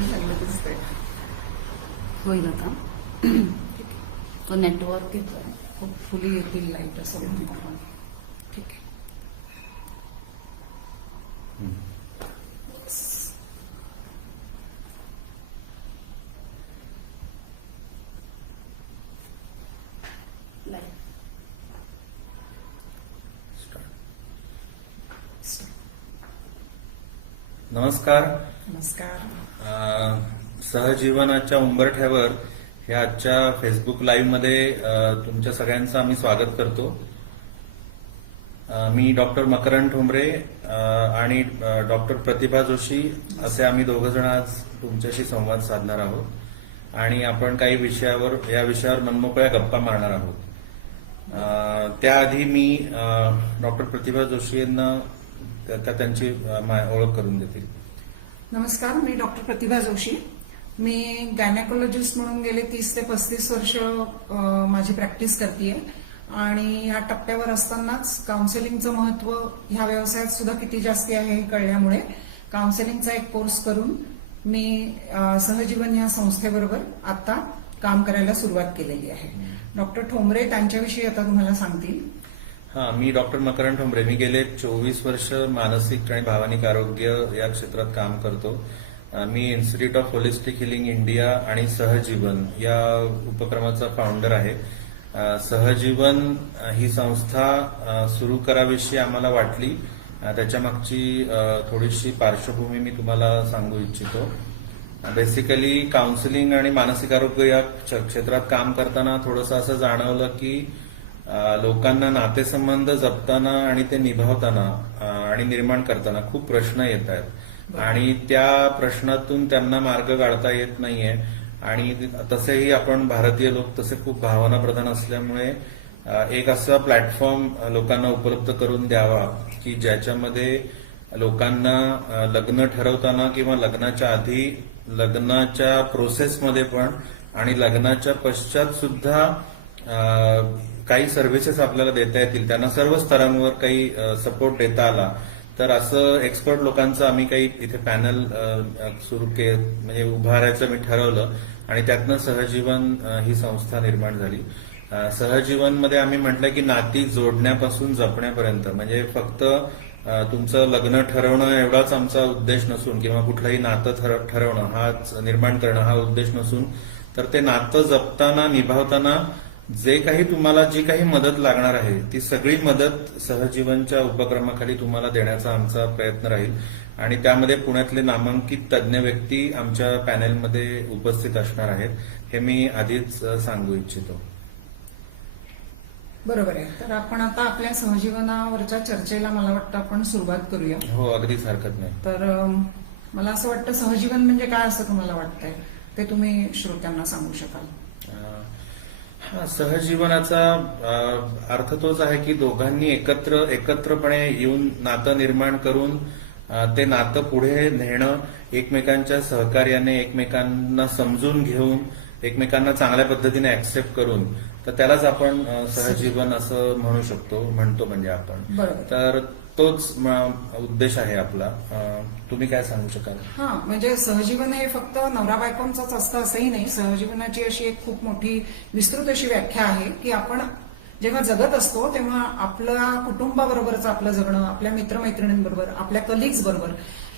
सांगितलं दिसतंय. होईल आता. तो नेटवर्क येतोय, होपफुली येतील लाईट असं म्हणतो. ठीक आहे. नमस्कार. नमस्कार. सहजीवनाच्या उंबरठ्यावर ह्या आजच्या फेसबुक लाईव्ह मध्ये तुमच्या सगळ्यांचं आम्ही स्वागत करतो. मी डॉक्टर मकरंद ठोंबरे आणि डॉक्टर प्रतिभा जोशी असे आम्ही दोघं जण आज तुमच्याशी संवाद साधणार आहोत आणि आपण काही या विषयावर मनमोकळ्या गप्पा मारणार आहोत. त्याआधी मी डॉक्टर प्रतिभा जोशी यांना त्यांची ओळख करून देतील. नमस्कार, मी डॉक्टर प्रतिभा जोशी. मी गायनेकोलॉजिस्ट म्हणून गेले 30 ते 35 वर्ष माझी प्रॅक्टिस करतेय आणि या टप्प्यावर असतानाच काउन्सिलिंगचं महत्व ह्या व्यवसायात सुद्धा किती जास्ती आहे हे कळल्यामुळे काउन्सिलिंगचा एक कोर्स करून मी सहजीवन या संस्थेबरोबर आता काम करायला सुरुवात केलेली आहे. डॉक्टर ठोंबरे त्यांच्याविषयी आता तुम्हाला सांगतील. मी डॉक्टर मकरंद ठोंबरे. मी गेले 24 वर्ष मानसिक आणि भावनिक आरोग्य या क्षेत्रात काम करतो. मी institute of holistic healing India आणि सहजीवन या उपक्रमाचा फाउंडर आहे. सहजीवन ही संस्था सुरू करावीशी आम्हाला वाटली. त्याच्या मागची थोडीशी पार्श्वभूमी मी तुम्हाला सांगू इच्छितो. बेसिकली काउन्सिलिंग आणि मानसिक आरोग्य या क्षेत्रात काम करताना थोडंसं असं जाणवलं की लोकांना नातेसंबंध जपताना आणि ते निभावताना आणि निर्माण करताना खूप प्रश्न येत आहेत आणि त्या प्रश्नातून त्यांना मार्ग काढता येत नाहीये. आणि तसेही आपण भारतीय लोक तसे खूप भावनाप्रधान असल्यामुळे एक असा प्लॅटफॉर्म लोकांना उपलब्ध करून द्यावा की ज्याच्यामध्ये लोकांना लग्न ठरवताना किंवा लग्नाच्या आधी, लग्नाच्या प्रोसेसमध्ये पण आणि लग्नाच्या पश्चात सुद्धा काही सर्व्हिसेस आपल्याला देता येतील, त्यांना सर्व स्तरांवर काही सपोर्ट देता आला तर असं एक्सपर्ट लोकांचं आम्ही काही इथे पॅनल सुरू म्हणजे उभारायचं मी ठरवलं आणि त्यातनं सहजीवन ही संस्था निर्माण झाली. सहजीवन मध्ये आम्ही म्हटलं की नाती जोडण्यापासून जपण्यापर्यंत, म्हणजे फक्त तुमचं लग्न ठरवणं एवढाच आमचा उद्देश नसून किंवा कुठलंही नातं ठरवणं हाच निर्माण करणं हा उद्देश नसून, तर ते नातं जपताना निभावताना जे काही तुम्हाला जी काही मदत लागणार आहे ती सगळी मदत सहजीवनच्या उपक्रमाखाली तुम्हाला देण्याचा आमचा प्रयत्न राहील आणि त्यामध्ये पुण्यातले नामांकित तज्ज्ञ व्यक्ती आमच्या पॅनेलमध्ये उपस्थित असणार आहेत, हे मी आधीच सांगू इच्छितो. बरोबर आहे. तर आपण आता आपल्या सहजीवनावरच्या चर्चेला मला वाटतं आपण सुरुवात करूया. हो, अगदीच हरकत नाही. तर मला असं वाटतं सहजीवन म्हणजे काय असं तुम्हाला वाटतंय ते तुम्ही श्रोत्यांना सांगू शकाल? सहजीवनाचा अर्थ तोच आहे की दोघांनी एकत्रपणे येऊन नातं निर्माण करून ते नातं पुढे नेणं, एकमेकांच्या सहकार्याने, एकमेकांना समजून घेऊन, एकमेकांना चांगल्या पद्धतीने ऍक्सेप्ट करून, तर त्यालाच आपण सहजीवन असं म्हणतो म्हणजे आपण. तर तोच उद्देश आहे आपला. तुम्ही काय सांगू शकाल? म्हणजे सहजीवन हे फक्त नवरा बायकोंचंच असतं असंही नाही. सहजीवनाची अशी एक खूप मोठी विस्तृत अशी व्याख्या आहे की आपण जेव्हा जगत असतो तेव्हा आपल्या कुटुंबाबरोबरच आपलं जगणं, आपल्या मित्रमैत्रिणींबरोबर, आपल्या कलिग्स बरोबर,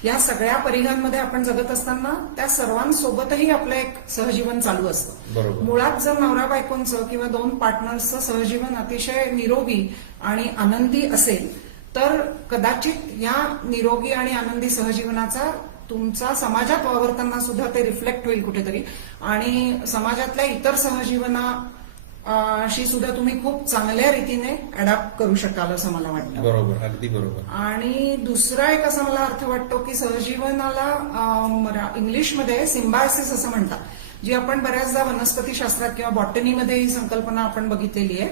या सगळ्या परिघांमध्ये आपण जगत असताना त्या सर्वांसोबतही आपलं एक सहजीवन चालू असतं. मुळात जर नवरा बायकोंचं किंवा दोन पार्टनर्सचं सहजीवन अतिशय निरोगी आणि आनंदी असेल तर कदाचित या निरोगी आणि आनंदी सहजीवनाचा तुमचा समाजात वावरताना सुद्धा ते रिफ्लेक्ट होईल कुठेतरी आणि समाजातल्या इतर सहजीवनाशी सुद्धा तुम्ही खूप चांगल्या रीतीने अडॅप्ट करू शकाल असं मला वाटतं. बरोबर, अगदी बरोबर. आणि दुसरा एक असा मला अर्थ वाटतो की सहजीवनाला इंग्लिशमध्ये सिम्बायोसिस असं म्हणतात, जी आपण बऱ्याचदा वनस्पती शास्त्रात किंवा बॉटनीमध्ये ही संकल्पना आपण बघितलेली आहे.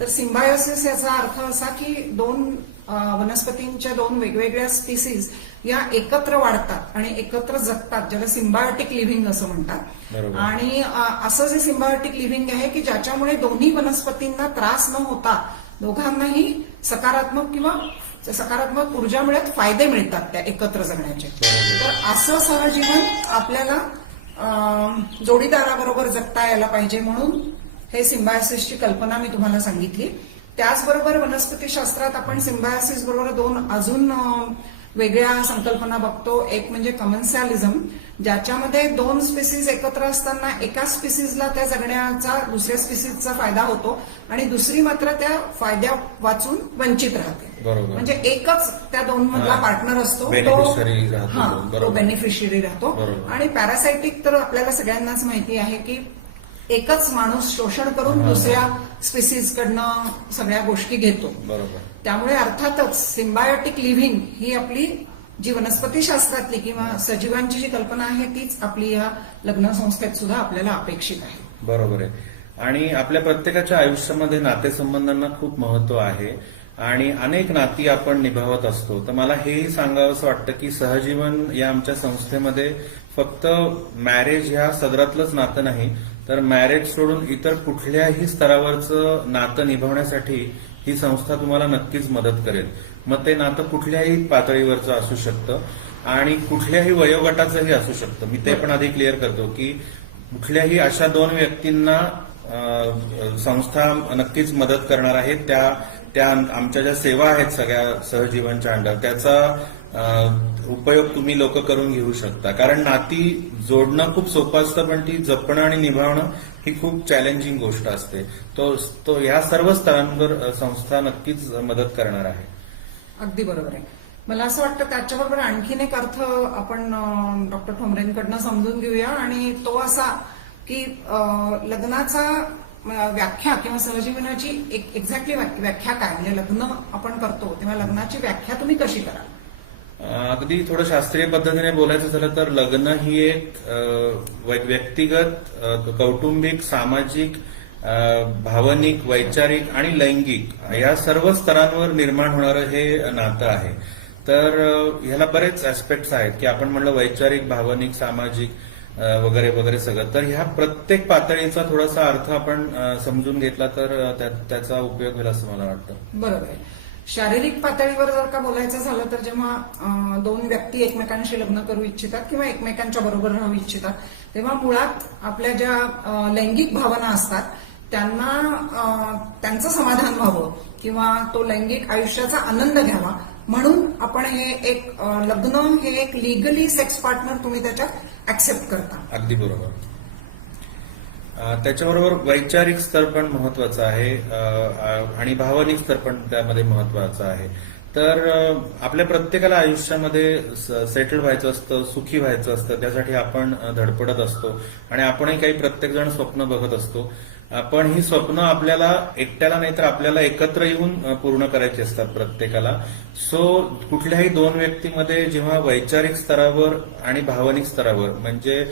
तर सिम्बायोसिस याचा अर्थ असा की दोन वनस्पतींच्या दोन वेगवेगळ्या स्पीसीज या एकत्र वाढतात आणि एकत्र जगतात, ज्याला सिम्बायोटिक लिव्हिंग असं म्हणतात. आणि असं जे सिम्बायोटिक लिव्हिंग आहे की ज्याच्यामुळे दोन्ही वनस्पतींना त्रास न होता दोघांनाही सकारात्मक किंवा सकारात्मक ऊर्जा मिळत फायदे मिळतात त्या एकत्र जगण्याचे. तर असं सहजीवन आपल्याला जोडीदाराबरोबर जगता यायला पाहिजे, म्हणून हे सिम्बायोसिसची कल्पना मी तुम्हाला सांगितली. त्याचबरोबर वनस्पतीशास्त्रात आपण सिम्बायोसिस बरोबर दोन अजून वेगळ्या संकल्पना बघतो. एक म्हणजे कमन्सॅलिझम, ज्याच्यामध्ये दोन स्पीसीज एकत्र असताना एका स्पीसीजला त्या जगण्याचा दुसऱ्या स्पीसीजचा फायदा होतो आणि दुसरी मात्र त्या फायद्या वाचून वंचित राहते. बरोबर. म्हणजे एकच त्या दोन मधला पार्टनर असतो, बेनिफिशरी राहतो. तो बरोबर. बेनिफिशरी राहतो. बरोबर. आणि पॅरासायटिक तर आपल्याला सगळ्यांनाच माहिती आहे की एकच माणूस शोषण करून दुसऱ्या स्पीसीज कडनं सगळ्या गोष्टी घेतो. बरोबर. त्यामुळे अर्थातच सिम्बायोटिक लिव्हिंग ही आपली जी वनस्पतीशास्त्रातली किंवा सजीवांची जी कल्पना आहे तीच आपली या लग्न संस्थेत सुद्धा आपल्याला अपेक्षित आहे. बरोबर आहे. आणि आपल्या प्रत्येकाच्या आयुष्यामध्ये नातेसंबंधांना खूप महत्व आहे आणि अनेक नाती आपण निभावत असतो. तर मला हेही सांगावंसं वाटतं की सहजीवन या आमच्या संस्थेमध्ये फक्त मॅरेज ह्या सदरातलंच नातं नाही, तर मॅरेज सोडून इतर कुठल्याही स्तरावरचं नातं निभावण्यासाठी ही संस्था तुम्हाला नक्कीच मदत करेल. मग ते नातं कुठल्याही पातळीवरचं असू शकतं आणि कुठल्याही वयोगटाचंही असू शकतं. मी ते पण आधी क्लिअर करतो की कुठल्याही अशा दोन व्यक्तींना संस्था नक्कीच मदत करणार आहे. त्या आमच्या ज्या सेवा आहेत सगळ्या सहजीवनच्या अंडर, त्याचा उपयोग तुम्ही लोक करून घेऊ शकता. कारण नाती जोडणं खूप सोपं असतं, पण ती जपणं आणि निभावणं ही खूप चॅलेंजिंग गोष्ट असते. तो या सर्व स्तरांवर संस्था नक्कीच मदत करणार आहे. अगदी बरोबर आहे. मला असं वाटतं त्याच्याबरोबर आणखीन एक अर्थ आपण डॉक्टर ठोंबरेंकडनं समजून घेऊया, आणि तो असा की लग्नाचा व्याख्या किंवा सहजीवनाची एक्झॅक्टली व्याख्या काय, म्हणजे लग्न आपण करतो तेव्हा लग्नाची व्याख्या तुम्ही कशी कराल? अगदी थोडं शास्त्रीय पद्धतीने बोलायचं झालं तर लग्न ही एक व्यक्तिगत, कौटुंबिक, सामाजिक, भावनिक, वैचारिक आणि लैंगिक या सर्व स्तरांवर निर्माण होणारं हे नातं आहे. तर ह्याला बरेच ऍस्पेक्ट्स आहेत की आपण म्हणलं वैचारिक, भावनिक, सामाजिक वगैरे वगैरे सगळं. तर ह्या प्रत्येक पातळीचा थोडासा अर्थ आपण समजून घेतला तर त्याचा उपयोग होईल असं मला वाटतं. बरोबर आहे. शारीरिक पातळीवर जर का बोलायचं झालं तर जेव्हा दोन व्यक्ती एकमेकांशी लग्न करू इच्छितात किंवा एकमेकांच्या बरोबर राहू इच्छितात, तेव्हा मुळात आपल्या ज्या लैंगिक भावना असतात त्यांचं समाधान व्हावं किंवा तो लैंगिक आयुष्याचा आनंद घ्यावा म्हणून आपण हे एक लग्न हे एक लिगली सेक्स पार्टनर तुम्ही त्याच्यात ऍक्सेप्ट करता. अगदी बरोबर. त्याच्याबरोबर वैचारिक स्तर पण महत्वाचा आहे आणि भावनिक स्तर पण त्यामध्ये महत्वाचा आहे. तर आपल्या प्रत्येकाला आयुष्यामध्ये सेटल व्हायचं असतं, सुखी व्हायचं असतं, त्यासाठी आपण धडपडत असतो आणि आपणही काही प्रत्येक जण स्वप्न बघत असतो. पण ही स्वप्न आपल्याला एकट्याला नाही तर आपल्याला एकत्र येऊन पूर्ण करायची असतात प्रत्येकाला. सो कुठल्याही दोन व्यक्तीमध्ये जेव्हा वैचारिक स्तरावर आणि भावनिक स्तरावर म्हणजे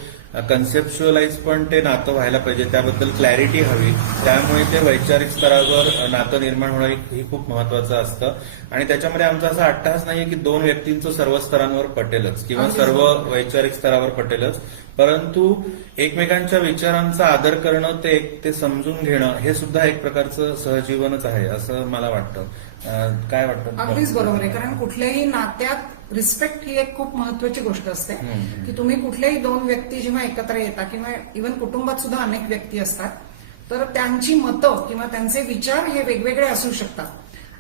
कन्सेप्च्युअलाइज पण ते नातं व्हायला पाहिजे, त्याबद्दल क्लॅरिटी हवी. त्यामुळे ते वैचारिक स्तरावर नातं निर्माण होणं ही खूप महत्वाचं असतं. आणि त्याच्यामध्ये आमचा असा अट्टहास नाहीये की दोन व्यक्तींचं सर्व स्तरांवर पटेलच किंवा सर्व वैचारिक स्तरावर पटेलच, परंतु एकमेकांच्या विचारांचा आदर करणं, ते समजून घेणं हे सुद्धा एक प्रकारचं सहजीवनच आहे असं मला वाटतं. काय वाटतं? अगदीच बरोबर आहे. कारण कुठल्याही नात्यात रिस्पेक्ट ही एक खूप महत्वाची गोष्ट असते की तुम्ही कुठल्याही दोन व्यक्ती जेव्हा एकत्र येतात किंवा इव्हन कुटुंबात सुद्धा अनेक व्यक्ती असतात, तर त्यांची मतं किंवा त्यांचे विचार हे वेगवेगळे असू शकतात,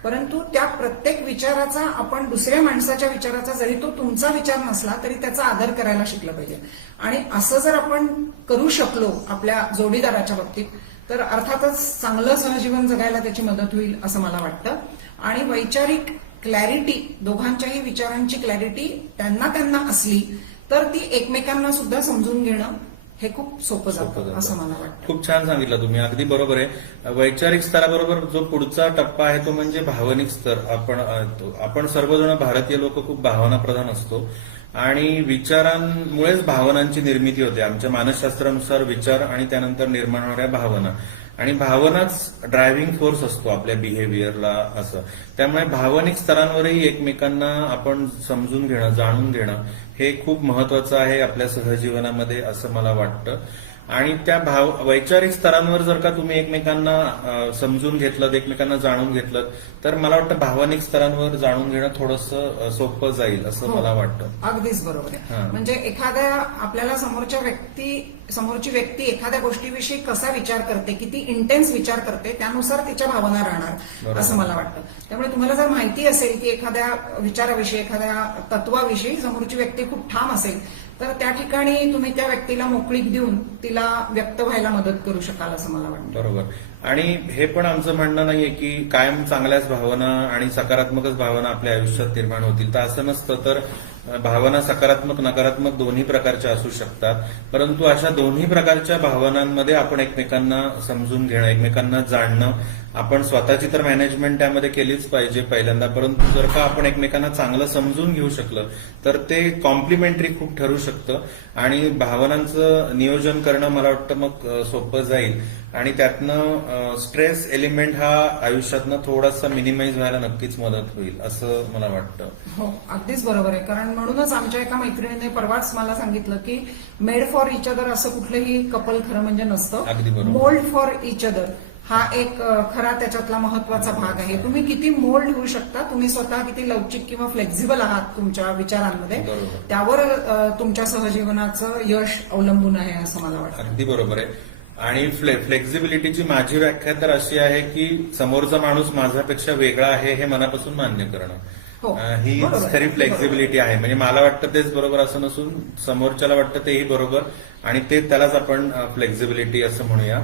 परंतु त्या प्रत्येक विचाराचा आपण दुसऱ्या माणसाच्या विचाराचा जरी तो तुमचा विचार नसला तरी त्याचा आदर करायला शिकलं पाहिजे. आणि असं जर आपण करू शकलो आपल्या जोडीदाराच्या बाबतीत तर अर्थातच चांगलं सहजीवन जगायला त्याची मदत होईल असं मला वाटतं. आणि वैचारिक क्लॅरिटी, दोघांच्याही विचारांची क्लॅरिटी त्यांना असली तर ती एकमेकांना सुद्धा समजून घेणं हे खूप सोपं जातं असं मला वाटतं. खूप छान सांगितलं तुम्ही. अगदी बरोबर आहे. वैचारिक स्तराबरोबर जो पुढचा टप्पा आहे तो म्हणजे भावनिक स्तर. आपण सर्वजण भारतीय लोक खूप भावनाप्रधान असतो आणि विचारांमुळेच भावनांची निर्मिती होते. आमच्या मानसशास्त्रानुसार विचार आणि त्यानंतर निर्माण होणाऱ्या भावना, आणि भावनाच ड्रायव्हिंग फोर्स असतो आपल्या बिहेव्हिअरला असं. त्यामुळे भावनिक स्तरांवरही एकमेकांना आपण समजून घेणं, जाणून घेणं हे खूप महत्वाचं आहे आपल्या सहजीवनामध्ये असं मला वाटतं. आणि त्या वैचारिक स्तरांवर जर का तुम्ही एकमेकांना समजून घेतलं, एकमेकांना जाणून घेतलं, तर मला वाटतं भावनिक स्तरांवर जाणून घेणं थोडंसं सोपं जाईल असं मला वाटतं. अगदीच बरोबर हा. आहे. म्हणजे एखाद्या आपल्याला समोरची व्यक्ती एखाद्या गोष्टीविषयी कसा विचार करते, किती इंटेन्स विचार करते, त्यानुसार तिच्या भावना राहणार बरोबर. असं मला वाटतं. त्यामुळे तुम्हाला जर माहिती असेल की एखाद्या विचाराविषयी, एखाद्या तत्वाविषयी समोरची व्यक्ती खूप ठाम असेल, तर त्या ठिकाणी तुम्ही त्या व्यक्तीला मोकळीक देऊन तिला व्यक्त व्हायला मदत करू शकाल असं मला वाटतं. बरोबर. आणि हे पण आमचं म्हणणं नाहीये की कायम चांगल्याच भावना आणि सकारात्मकच भावना आपल्या आयुष्यात निर्माण होतील, तर असं नसतं. तर भावना सकारात्मक नकारात्मक दोन्ही प्रकारच्या असू शकतात, परंतु अशा दोन्ही प्रकारच्या भावनांमध्ये आपण एकमेकांना समजून घेणं, एकमेकांना जाणणं, आपण स्वतःची तर मॅनेजमेंट त्यामध्ये केलीच पाहिजे पहिल्यांदा, परंतु जर का आपण एकमेकांना चांगलं समजून घेऊ शकलं तर ते कॉम्प्लिमेंटरी खूप ठरू शकतं आणि भावनांचं नियोजन करणं मला वाटतं मग सोपं जाईल आणि त्यातनं स्ट्रेस एलिमेंट हा आयुष्यातनं थोडासा मिनिमाइज व्हायला नक्कीच मदत होईल असं मला वाटतं. हो, अगदीच बरोबर आहे. कारण म्हणूनच आमच्या एका मैत्रिणीने परवाच मला सांगितलं की मेड फॉर इच अदर असं कुठलंही कपल खरं म्हणजे नसतं. अगदी बरोबर. मोल्ड फॉर इच अदर हा एक खरा त्याच्यातला महत्वाचा भाग आहे. तुम्ही किती मोल्ड होऊ शकता, तुम्ही स्वतः किती लवचिक किंवा फ्लेक्झिबल आहात तुमच्या विचारांमध्ये, बरोबर. त्यावर तुमच्या सहजीवनाचं यश अवलंबून आहे असं मला वाटतं. अगदी बरोबर आहे. आणि फ्लेक्झिबिलिटीची माझी व्याख्या तर अशी आहे की समोरचा माणूस माझ्यापेक्षा वेगळा आहे हे मनापासून मान्य करणं, हो, ही बरोबर. खरी फ्लेक्झिबिलिटी आहे. म्हणजे मला वाटतं तेच बरोबर असं नसून समोरच्याला वाटतं तेही बरोबर आणि ते त्यालाच आपण फ्लेक्झिबिलिटी असं म्हणूया.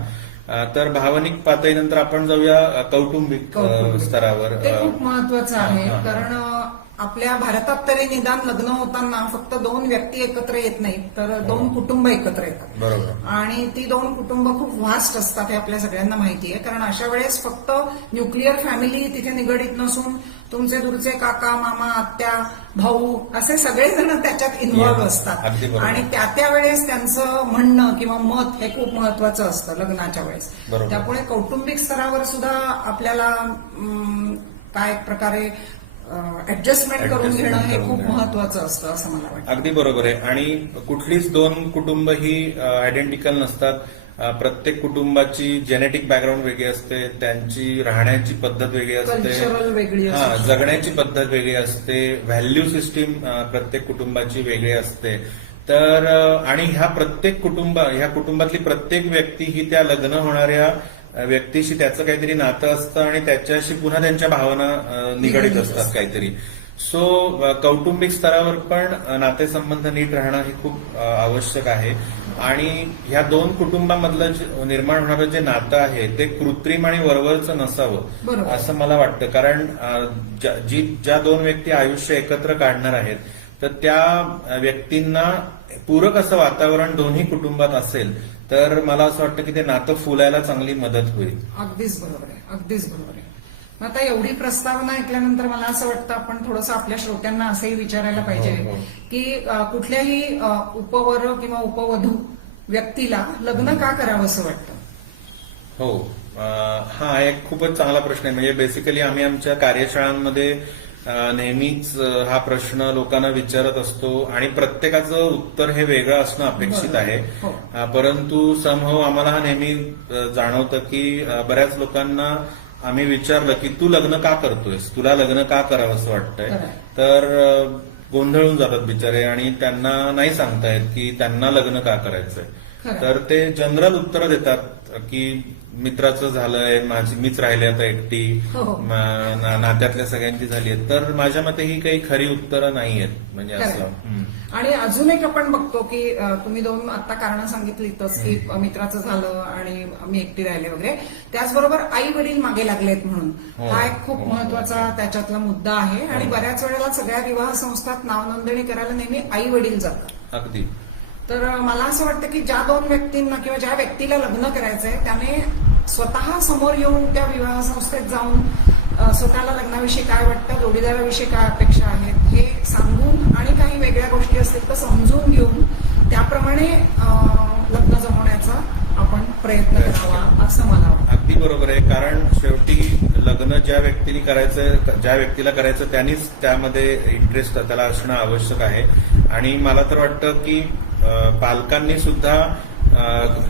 तर भावनिक पातळीनंतर आपण जाऊया कौटुंबिक स्तरावर. ते खूप महत्वाचं आहे. हा, हा. कारण आपल्या भारतात तरी निदान लग्न होताना फक्त 2 व्यक्ती एकत्र येत नाहीत, तर 2 कुटुंब एकत्र येतात. बरोबर. आणि ती 2 कुटुंब खूप व्हास्ट असतात हे आपल्या सगळ्यांना माहिती आहे. कारण अशा वेळेस फक्त न्यूक्लिअर फॅमिली तिथे निगडीत नसून तुमचे दूरचे काका, मामा, आत्या, भाऊ असे सगळेजण त्याच्यात इन्व्हॉल्व्ह असतात. अगदी बरोबर. आणि त्या वेळेस त्यांचं म्हणणं किंवा मत हे खूप महत्वाचं असतं लग्नाच्या वेळेस. बरोबर. त्यामुळे कौटुंबिक स्तरावर सुद्धा आपल्याला काय प्रकारे ऍडजस्टमेंट करून घेणं हे खूप महत्वाचं असतं असं मला वाटतं. अगदी बरोबर आहे. आणि कुठलीच 2 कुटुंब ही आयडेंटिकल नसतात. प्रत्येक कुटुंबाची जेनेटिक बॅकग्राऊंड वेगळी असते, त्यांची राहण्याची पद्धत वेगळी असते, कल्चरल वेगळी असते, जगण्याची पद्धत वेगळी असते, व्हॅल्यू सिस्टीम प्रत्येक कुटुंबाची वेगळी असते. तर आणि ह्या कुटुंबातली प्रत्येक व्यक्ती ही त्या लग्न होणाऱ्या व्यक्तीशी त्याचं काहीतरी नातं असतं आणि त्याच्याशी पुन्हा त्यांच्या भावना निगडीत असतात काहीतरी. सो कौटुंबिक स्तरावर पण नातेसंबंध नीट राहणं हे खूप आवश्यक आहे. आणि ह्या 2 कुटुंबामधलं निर्माण होणारं जे नातं आहे ते कृत्रिम आणि वरवरचं नसावं बरोबर. असं मला वाटतं. कारण ज्या 2 व्यक्ती आयुष्य एकत्र काढणार आहेत तर त्या व्यक्तींना पूरक असं वातावरण दोन्ही कुटुंबात असेल तर मला असं वाटतं की ते नातं फुलायला चांगली मदत होईल. अगदीच बरोबर आहे, अगदीच बरोबर आहे. आता एवढी प्रस्तावना ऐकल्यानंतर मला असं वाटतं आपण थोडंसं आपल्या श्रोत्यांना असंही विचारायला पाहिजे हो. की कुठल्याही उपवर किंवा उपवधू व्यक्तीला लग्न का करावं असं वाटतं? हो, हा एक खूपच चांगला प्रश्न आहे. म्हणजे बेसिकली आम्ही आमच्या कार्यशाळांमध्ये नेहमीच हा प्रश्न लोकांना विचारत असतो आणि प्रत्येकाचं उत्तर हे वेगळं असणं अपेक्षित आहे. हो. परंतु समहाव आम्हाला हा नेहमी जाणवतं की बऱ्याच लोकांना आम्ही विचारलं की तू लग्न का करतोयस, तुला लग्न का करावं असं वाटतंय, तर गोंधळून जातात बिचारे आणि त्यांना नाही सांगता येत की त्यांना लग्न का करायचंय. तर ते जनरल उत्तर देतात की मित्राचं झालंय, मीच राहिले आता एकटी, नात्यातल्या सगळ्यांची झाली आहेत. तर माझ्या मते ही काही खरी उत्तरं नाही आहेत. म्हणजे असं. आणि अजून एक आपण बघतो की तुम्ही 2 आता कारणं सांगितलीतच की मित्राचं झालं आणि मी एकटी राहिले वगैरे, त्याचबरोबर आई वडील मागे लागलेत म्हणून हा एक खूप महत्वाचा त्याच्यातला मुद्दा आहे. आणि बऱ्याच वेळेला सगळ्या विवाह संस्थात नाव नोंदणी करायला नेहमी आई वडील जातात. अगदी. तर मला असं वाटतं की ज्या 2 व्यक्तींना किंवा ज्या व्यक्तीला लग्न करायचंय त्याने स्वतः समोर येऊन त्या विवाह संस्थेत जाऊन स्वतःला लग्नाविषयी काय वाटतं, जोडीदाराविषयी काय अपेक्षा आहेत हे सांगून आणि काही वेगळ्या गोष्टी असतील तर समजून घेऊन त्याप्रमाणे लग्न जमवण्याचा आपण प्रयत्न करावा असं मला वाटतं. अगदी बरोबर आहे. कारण शेवटी लग्न लग्न ज्या व्यक्तीला करायचं त्यांनीच त्यामध्ये इंटरेस्ट त्याला असणं आवश्यक आहे. आणि मला तर वाटतं की पालकांनी सुद्धा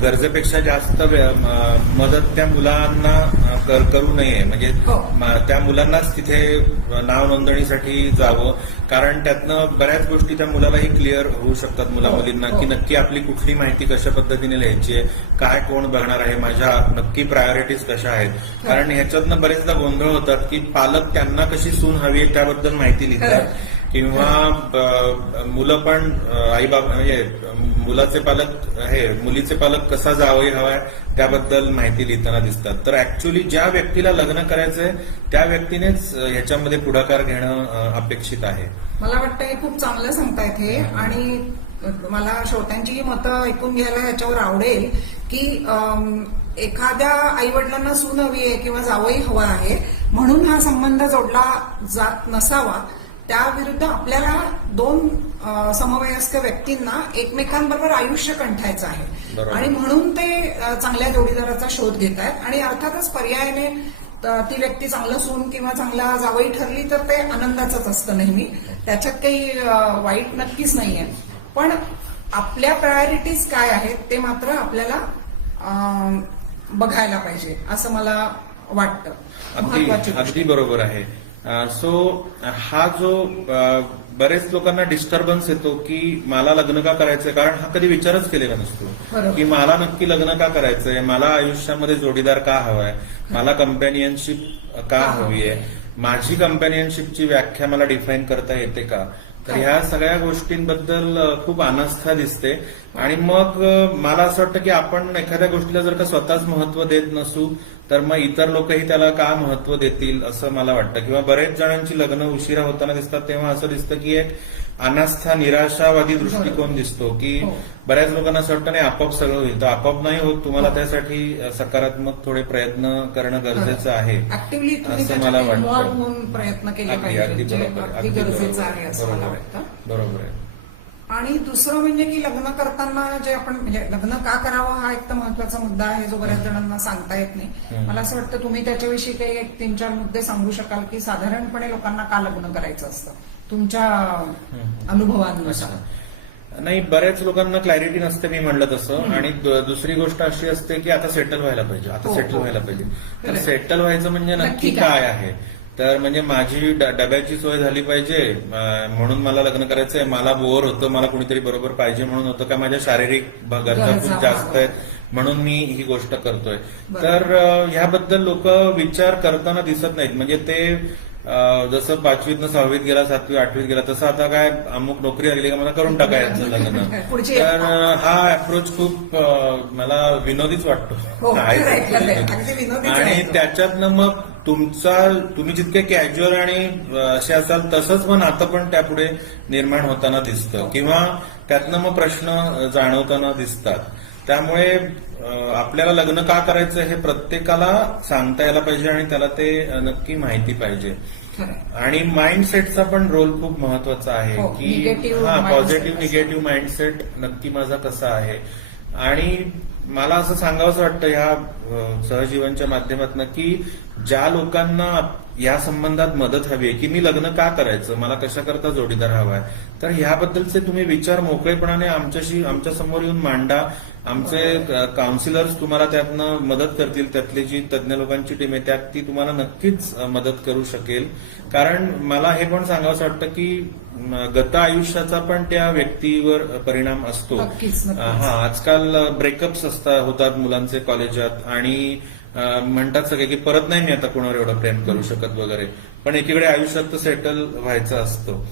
गरजेपेक्षा जास्त मदत त्या मुलांना करू नये. म्हणजे हो. त्या मुलांनाच तिथे नाव नोंदणीसाठी जावं, कारण त्यातनं बऱ्याच गोष्टी त्या मुलालाही क्लिअर होऊ शकतात, मुलामुलींना, हो. की नक्की आपली कुठली माहिती कशा पद्धतीने लिहायची आहे, काय कोण बघणार आहे, माझ्या नक्की प्रायोरिटीज कशा आहेत. कारण ह्याच्यातनं बरेचदा गोंधळ होतात की पालक त्यांना कशी सून हवी आहे त्याबद्दल माहिती लिहितात, किंवा मुलं पण आईबाप म्हणजे मुलाचे पालक मुलीचे पालक कसा जावई हवाय त्याबद्दल माहिती लिहिताना दिसतात. तर ऍक्च्युअली ज्या व्यक्तीला लग्न करायचंय त्या व्यक्तीनेच ह्याच्यामध्ये पुढाकार घेणं अपेक्षित आहे. मला वाटतं हे खूप चांगलं सांगतायत हे. आणि मला श्रोत्यांची मतं ऐकून घ्यायला याच्यावर आवडेल की एखाद्या आईवडिलांना सून हवी आहे किंवा जावई हवा आहे म्हणून हा संबंध जोडला जात नसावा. त्याविरुद्ध आपल्याला दोन समवयस्क व्यक्तींना एकमेकांबरोबर आयुष्य कंठायचं आहे. बरोबर. आणि म्हणून ते चांगल्या जोडीदाराचा शोध घेत आहेत. आणि अर्थातच पर्यायाने ती व्यक्ती चांगलं सून किंवा चांगला जावई ठरली तर ते आनंदाचंच असतं नेहमी. त्याच्यात काही वाईट नक्कीच नाहीये. पण आपल्या प्रायोरिटीज काय आहेत ते मात्र आपल्याला बघायला पाहिजे असं मला वाटतं. महत्वाची गोष्ट. अगदी बरोबर आहे. सो हा जो बरेच लोकांना डिस्टर्बन्स येतो की मला लग्न का करायचंय, कारण हा कधी विचारच केलेला नसतो बरोबर. की मला नक्की लग्न का करायचंय, मला आयुष्यामध्ये जोडीदार का हवाय, मला कंपॅनियनशिप का हवी आहे, माझी कंपॅनियनशिपची व्याख्या मला डिफाईन करता येते का. तर ह्या सगळ्या गोष्टींबद्दल खूप अनास्था दिसते. आणि मग मला असं वाटतं की आपण एखाद्या गोष्टीला जर का स्वतःच महत्व देत नसू तर मग इतर लोकही त्याला का महत्व देतील असं मला वाटतं. किंवा बरेच जणांची लग्न उशिरा होताना दिसतात तेव्हा असं दिसतं की एक अनास्था, निराशावादी दृष्टिकोन दिसतो की बऱ्याच लोकांना असं वाटतं नाही आपोआप सगळं होईल. तर आपोआप नाही होत, तुम्हाला त्यासाठी सकारात्मक थोडे प्रयत्न करणं गरजेचं आहे ऍक्टिव्हली असं मला इन्व्हॉल्व्ह वाटतं. होऊन प्रयत्न केले अगदी पाहिजे अगदी जे बरोबर अगदी गरजेचं आहे असं मला बरोबर वाटतं. आहे, बरोबर आहे. आणि दुसरं म्हणजे की लग्न करताना जे आपण म्हणजे लग्न का करावं हा एक तर महत्वाचा मुद्दा आहे जो बऱ्याच जणांना सांगता येत नाही. मला असं वाटतं तुम्ही त्याच्याविषयी काही एक 3-4 मुद्दे सांगू शकाल की साधारणपणे लोकांना का लग्न करायचं असतं तुमच्या अनुभवानुसार. नाही, बऱ्याच लोकांना क्लॅरिटी नसते मी म्हणलं तसं. आणि दुसरी गोष्ट अशी असते की आता सेटल व्हायला पाहिजे, आता सेटल व्हायला पाहिजे. तर सेटल व्हायचं म्हणजे नक्की काय आहे. तर म्हणजे माझी डब्याची सोय झाली पाहिजे म्हणून मला लग्न करायचंय, मला बोर होतं, मला कुणीतरी बरोबर पाहिजे म्हणून होतं, का माझ्या शारीरिक गरजा खूप जास्त आहेत म्हणून मी ही गोष्ट करतोय. तर ह्याबद्दल लोक विचार करताना दिसत नाहीत. म्हणजे ते जसं 5वीतनं 6वीत गेला, 7वी 8वीत गेला तसं आता काय अमुक नोकरी लागली का मला करून टाकायचं लग्न. तर हा अप्रोच खूप मला विनोदीच वाटतो. आणि त्याच्यातनं मग तुम्ही जितके कॅज्युअल आणि असे असाल तसंच मग नातं पण त्यापुढे निर्माण होताना दिसतं किंवा त्यातनं मग प्रश्न जाणवताना दिसतात. त्यामुळे आपल्याला लग्न का करायचं हे प्रत्येकाला सांगता यायला पाहिजे आणि त्याला ते नक्की माहिती पाहिजे. आणि माइंडसेटचा पण रोल खूप महत्वाचा आहे की पॉझिटिव्ह निगेटिव्ह माइंडसेट नक्की माझा कसा आहे. आणि मला असं सांगावंसं वाटतं ह्या सहजीवनच्या माध्यमातून की ज्या लोकांना या संबंधात मदत हवी आहे की मी लग्न का करायचं, मला कशा करता जोडीदार हवाय, तर ह्याबद्दलचे तुम्ही विचार मोकळेपणाने आमच्या समोर येऊन मांडा. आमचे काउन्सिलर्स तुम्हाला त्यातनं मदत करतील. त्यातली जी तज्ज्ञ लोकांची टीम आहे त्यात ती तुम्हाला नक्कीच मदत करू शकेल. कारण मला हे पण सांगावंसं वाटतं की गत आयुष्याचा पण त्या व्यक्तीवर परिणाम असतो. आजकाल ब्रेकअप्स होतात मुलांचे कॉलेजात आणि म्हणतात सगळे की परत नाही मी आता कोणावर एवढं प्रेम करू शकत वगैरे. पण एकीकडे आयुष्यात सेटल व्हायचं असतं,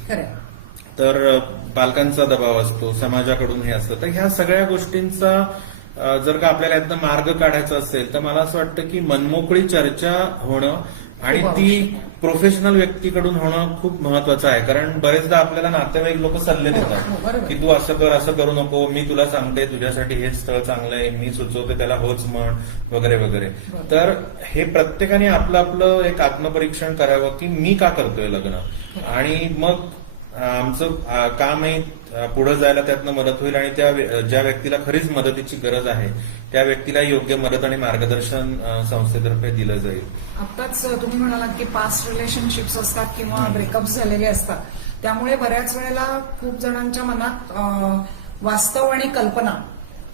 तर पालकांचा दबाव असतो, समाजाकडून हे असतं. तर ह्या सगळ्या गोष्टींचा जर का आपल्याला यातनं मार्ग काढायचा असेल तर मला असं वाटतं की मनमोकळी चर्चा होणं आणि ती प्रोफेशनल व्यक्तीकडून होणं खूप महत्वाचं आहे. कारण बरेचदा आपल्याला नातेवाईक लोक सल्ले देतात की तू असं कर, असं करू नको, मी तुला सांगते तुझ्यासाठी हेच स्थळ चांगलं आहे, मी सुचवते त्याला होच म्हण वगैरे वगैरे. तर हे प्रत्येकाने आपलं आपलं एक आत्मपरीक्षण करावं की मी का करतोय लग्न. आणि मग आमचं कामही पुढे जायला त्यातनं मदत होईल आणि ज्या व्यक्तीला खरीच मदतीची गरज आहे त्या व्यक्तीला योग्य मदत आणि मार्गदर्शन संस्थेतर्फे दिलं जाईल. आत्ताच तुम्ही म्हणालात की पास्ट रिलेशनशिप्स असतात किंवा ब्रेकअप्स झालेले असतात, त्यामुळे बऱ्याच वेळेला खूप जणांच्या मनात वास्तव आणि कल्पना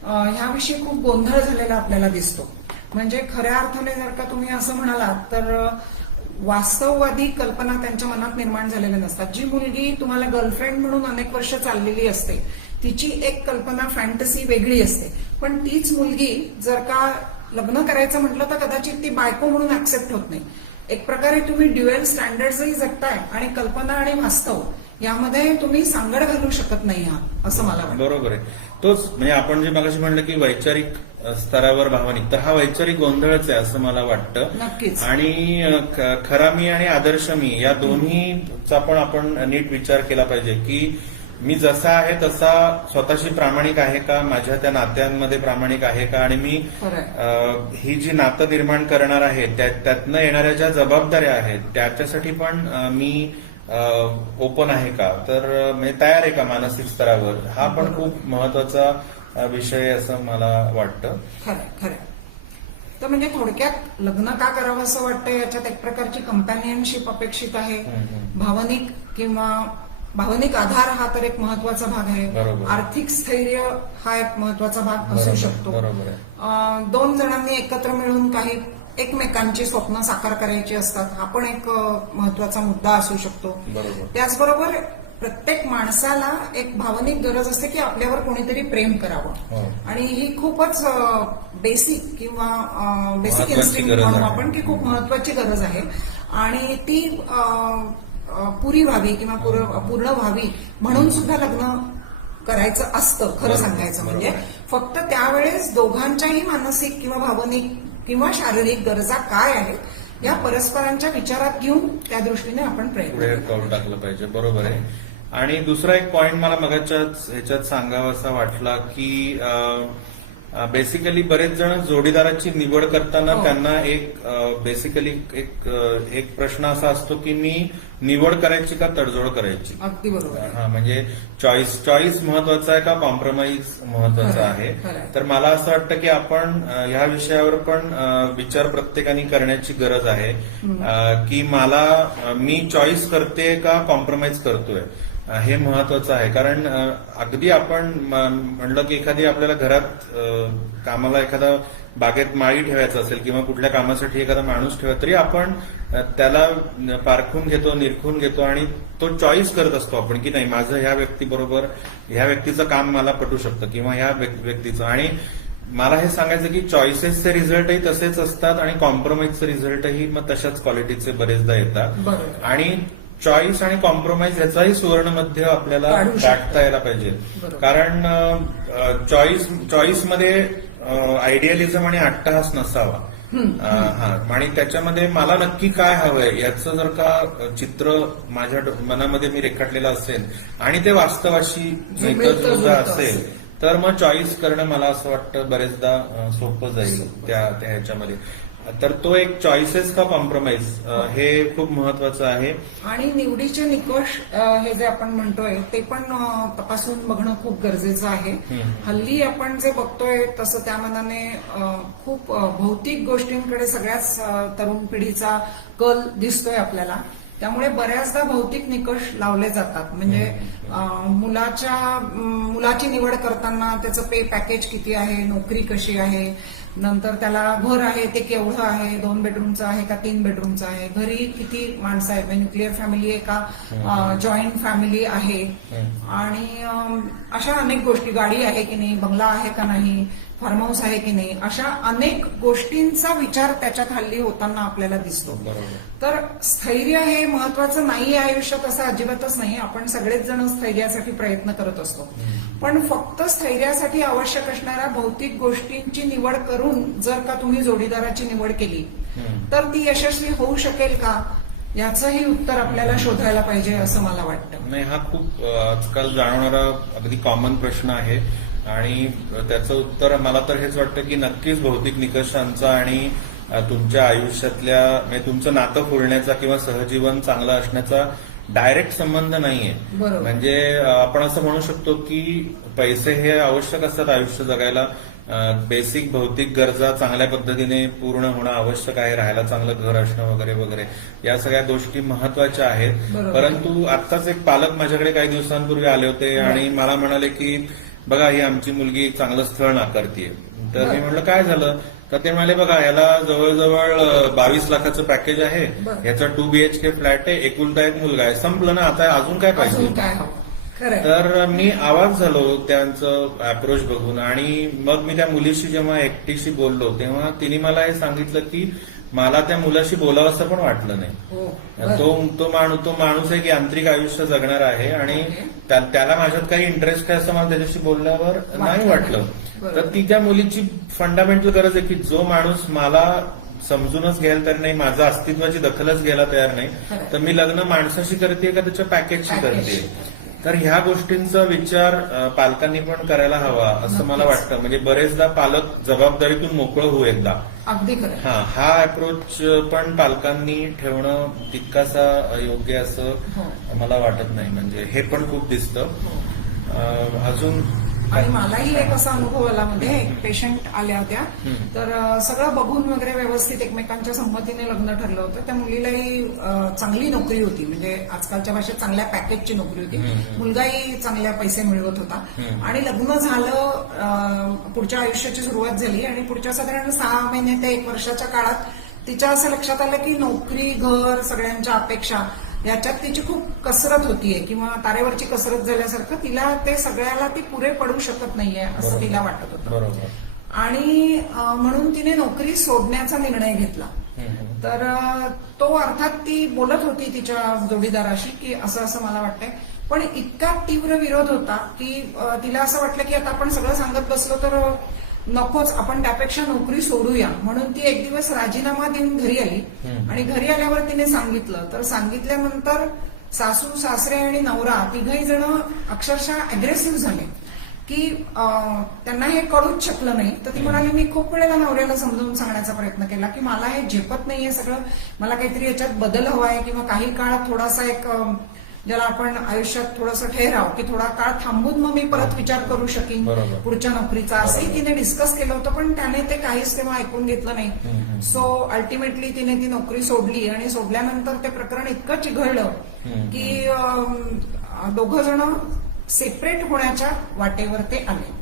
ह्याविषयी खूप गोंधळ झालेला आपल्याला दिसतो. म्हणजे खऱ्या अर्थाने जर का तुम्ही असं म्हणालात तर वास्तववादी कल्पना त्यांच्या मनात निर्माण झालेल्या नसतात. जी मुलगी तुम्हाला गर्लफ्रेंड म्हणून अनेक वर्ष चाललेली असते तिची एक कल्पना फॅन्टसी वेगळी असते, पण तीच मुलगी जर का लग्न करायचं म्हटलं तर कदाचित ती बायको म्हणून ऍक्सेप्ट होत नाही. एक प्रकारे तुम्ही ड्युएल स्टँडर्डही जगताय आणि कल्पना आणि वास्तव यामध्ये तुम्ही सांगड घालू शकत नाही आहात असं मला वाटतं. बरोबर आहे. तोच म्हणजे आपण जे मगाशी म्हणलं की वैचारिक स्तरावर भावनिक, तर हा वैचारिक गोंधळच आहे असं मला वाटतं. नक्कीच. आणि खरा मी आणि आदर्श मी या दोन्हीचा पण आपण नीट विचार केला पाहिजे की मी जसा आहे तसा स्वतःशी प्रामाणिक आहे का, माझ्या त्या नात्यांमध्ये प्रामाणिक आहे का, आणि मी ही जी नातं निर्माण करणार आहे त्यातनं येणाऱ्या ज्या जबाबदाऱ्या आहेत त्याच्यासाठी पण मी ओपन आहे का, तर म्हणजे तयार आहे का मानसिक स्तरावर, हा पण खूप महत्वाचा विषय असं मला वाटतं. खरं. तर म्हणजे थोडक्यात लग्न का करावं असं वाटतं याच्यात एक प्रकारची कंपॅनियनशिप अपेक्षित आहे. भावनिक किंवा भावनिक आधार हा तर एक महत्वाचा भाग आहे. आर्थिक स्थैर्य हा एक महत्वाचा भाग असू शकतो. दोन जणांनी एकत्र मिळून काही एकमेकांची स्वप्न साकार करायची असतात, हा पण एक महत्वाचा मुद्दा असू शकतो. त्याचबरोबर प्रत्येक माणसाला एक भावनिक गरज असते की आपल्यावर कोणीतरी प्रेम करावं, आणि ही खूपच बेसिक किंवा बेसिक इन्स्टिंक्ट म्हणू आपण की खूप महत्वाची गरज आहे, आणि ती पुरी व्हावी किंवा पूर्ण व्हावी म्हणून सुद्धा लग्न करायचं असतं. खरं सांगायचं म्हणजे फक्त त्यावेळेस दोघांच्याही मानसिक किंवा भावनिक किंवा शारीरिक गरजा काय आहेत या परस्परांच्या विचारात घेऊन त्या दृष्टीने आपण प्रयत्न पाऊल टाकलं पाहिजे. बरोबर आहे. आणि दुसरा एक पॉइंट मला मगाच्याच ह्याच्यात सांगावा असा वाटला की बेसिकली बरेच जण जोडीदाराची निवड करताना त्यांना एक बेसिकली एक प्रश्न असा असतो की मी निवड करायची का तडजोड करायची. अगदी बरोबर. हा, म्हणजे चॉईस महत्वाचा आहे का कॉम्प्रोमाइज महत्वाचा आहे. तर मला असं वाटतं की आपण ह्या विषयावर पण विचार प्रत्येकाने करण्याची गरज आहे की मी चॉईस करते का कॉम्प्रोमाइज करतोय, हे महत्वाचं आहे. कारण अगदी आपण म्हणलं की एखादी आपल्याला घरात कामाला एखादा बागेत माळी ठेवायचं असेल किंवा कुठल्या कामासाठी एखादा माणूस ठेवा, तरी आपण त्याला पारखून घेतो, निरखून घेतो आणि तो चॉईस करत असतो आपण की नाही माझं ह्या व्यक्तीबरोबर ह्या व्यक्तीचं काम मला पटू शकतं किंवा ह्या व्यक्तीचं. आणि मला हे सांगायचं की चॉईसेसचे रिझल्टही तसेच असतात आणि कॉम्प्रोमाइजचे रिझल्टही मग तशाच क्वालिटीचे बरेचदा येतात. आणि चॉईस आणि कॉम्प्रोमाइज याचाही सुवर्ण मध्य आपल्याला गाठता यायला पाहिजे. कारण चॉईसमध्ये आयडियलिझम आणि अट्टहास नसावा. आणि त्याच्यामध्ये मला नक्की काय हवंय याचं जर का चित्र माझ्या मनामध्ये मी रेखाटलेलं असेल आणि ते वास्तवाशी जुळतं असेल तर मग चॉईस करणं मला असं वाटतं बरेचदा सोपं जाईल त्या ह्याच्यामध्ये. तर तो एक चॉईसेस का कॉम्प्रोमाइज हे खूप महत्वाचं आहे. आणि निवडीचे निकष हे जे आपण म्हणतोय ते पण तपासून बघणं खूप गरजेचं आहे. हल्ली आपण जे बघतोय तसं त्या मनाने खूप भौतिक गोष्टींकडे सगळ्याच तरुण पिढीचा कल दिसतोय आपल्याला. त्यामुळे बऱ्याचदा भौतिक निकष लावले जातात. म्हणजे मुलाची निवड करताना त्याचं पे पॅकेज किती आहे, नोकरी कशी आहे, नंतर त्याला घर आहे ते केवढं आहे, 2 बेडरूमचं आहे का 3 बेडरूमचं आहे, घरी किती माणसं आहेत, न्यूक्लिअर फॅमिली आहे का जॉईंट फॅमिली आहे, आणि अशा अनेक गोष्टी, गाडी आहे की नाही, बंगला आहे का नाही, फार्म हाऊस आहे की नाही, अशा अनेक गोष्टींचा विचार त्याच्यात हल्ली होताना आपल्याला दिसतो. तर स्थैर्य हे महत्वाचं नाही आयुष्यात असं अजिबातच नाही. आपण सगळेच जण स्थैर्यासाठी प्रयत्न करत असतो, पण फक्त स्थैर्यासाठी आवश्यक असणाऱ्या भौतिक गोष्टींची निवड करून जर का तुम्ही जोडीदाराची निवड केली तर ती यशस्वी होऊ शकेल का याचंही उत्तर आपल्याला शोधायला पाहिजे असं मला वाटतं. नाही, हा खूप आजकाल जाणवणारा अगदी कॉमन प्रश्न आहे आणि त्याचं उत्तर मला तर हेच वाटतं की नक्कीच भौतिक निकषांचा आणि तुमच्या आयुष्यातल्या म्हणजे तुमचं नातं फुलण्याचा किंवा सहजीवन चांगलं असण्याचा डायरेक्ट संबंध नाहीये. बरोबर. म्हणजे आपण असं म्हणू शकतो की पैसे हे आवश्यक असतात आयुष्य जगायला. बेसिक भौतिक गरजा चांगल्या पद्धतीने पूर्ण होणं आवश्यक आहे. राहायला चांगलं घर असणं वगैरे वगैरे या सगळ्या गोष्टी महत्वाच्या आहेत. बरोबर. परंतु आत्ताच एक पालक माझ्याकडे काही दिवसांपूर्वी आले होते आणि मला म्हणाले की बघा ही आमची मुलगी एक चांगलं स्थळ नाकारतीये. तर मी म्हटलं काय झालं, तर ते म्हणाले बघा याला जवळजवळ 22 लाखाचं पॅकेज आहे, बरं. याचा 2 BHK फ्लॅट आहे, एकुलता एक मुलगा आहे, संपलं ना, आता अजून काय पाहिजे. अजून काय हवं? खरंय. तर मी आवाज झालो त्यांचं अप्रोच बघून. आणि मग मी त्या मुलीशी जेव्हा एकटीशी बोललो तेव्हा तिने मला हे सांगितलं की मला त्या मुलाशी बोलावं असं पण वाटलं नाही. हो. बरं. तो माणूस एक यांत्रिक आयुष्य जगणार आहे आणि त्याला माझ्यात काही इंटरेस्ट आहे असं मला त्याच्याशी बोलल्यावर नाही वाटलं. बरोबर. तर ती त्या मुलीची फंडामेंटल गरज आहे की जो माणूस मला समजूनच घ्यायला तयार नाही, माझ्या अस्तित्वाची दखलच घ्यायला तयार नाही, खरंय. तर मी लग्न माणसाशी करते का त्याच्या पॅकेजशी करते. तर ह्या गोष्टींचा विचार पालकांनी पण करायला हवा असं मला नक्कीच. वाटतं. म्हणजे बरेचदा पालक जबाबदारीतून मोकळं होऊ एकदा. अगदी खरं. हा अप्रोच पण पालकांनी ठेवणं तितकासा योग्य असं हो. मला वाटत नाही. म्हणजे हे पण खूप दिसतं. अजून आणि मलाही एक असा अनुभव आला मध्ये एक पेशंट आल्या होत्या. तर सगळं बघून वगैरे व्यवस्थित एकमेकांच्या संमतीने लग्न ठरलं होतं. त्या मुलीलाही चांगली नोकरी होती, म्हणजे आजकालच्या भाषेत चांगल्या पॅकेजची नोकरी होती. मुलगाही चांगल्या पैसे मिळवत होता आणि लग्न झालं. पुढच्या आयुष्याची सुरुवात झाली आणि पुढच्या साधारण 6 महिने ते 1 वर्षाच्या काळात तिच्या असं लक्षात आलं की नोकरी, घर, सगळ्यांच्या अपेक्षा याच्यात तिची खूप कसरत होतीये किंवा तारेवरची कसरत झाल्यासारखं. तिला ते सगळ्याला ती पुरे पडू शकत नाहीये असं बरोबर. तिला वाटत होतं. बरोबर. आणि म्हणून तिने नोकरी सोडण्याचा निर्णय घेतला. तर तो अर्थात ती बोलत होती तिच्या जोडीदाराशी की असं असं मला वाटतंय, पण इतका तीव्र विरोध होता की तिला असं वाटलं की आता आपण सगळं सांगत बसलो तर नकोच, आपण त्यापेक्षा नोकरी सोडूया. म्हणून ती एक दिवस राजीनामा देऊन घरी आली आणि घरी आल्यावर तिने सांगितलं. तर सांगितल्यानंतर सासू, सासरे आणि नवरा तिघही जण अक्षरशः अग्रेसिव्ह झाले की त्यांना हे कळूच शकलं नाही. तर ती म्हणाली मी खूप वेळेला नवऱ्याला समजावून सांगण्याचा प्रयत्न केला की मला हे झेपत नाहीये सगळं, मला काहीतरी याच्यात बदल हवा आहे किंवा काही काळ थोडासा एक ज्याला आपण आयुष्यात थोडंसं ठहराव की थोडा काळ थांबून मग मी परत विचार करू शकीन बरोबर. पुढच्या नोकरीचा, असंही तिने डिस्कस केलं होतं. पण त्याने ते काहीच तेव्हा ऐकून घेतलं नाही. सो अल्टिमेटली तिने ती नोकरी सोडली आणि सोडल्यानंतर ते प्रकरण इतकं चिघळलं की दोघं जण सेपरेट होण्याच्या वाटेवर ते आले.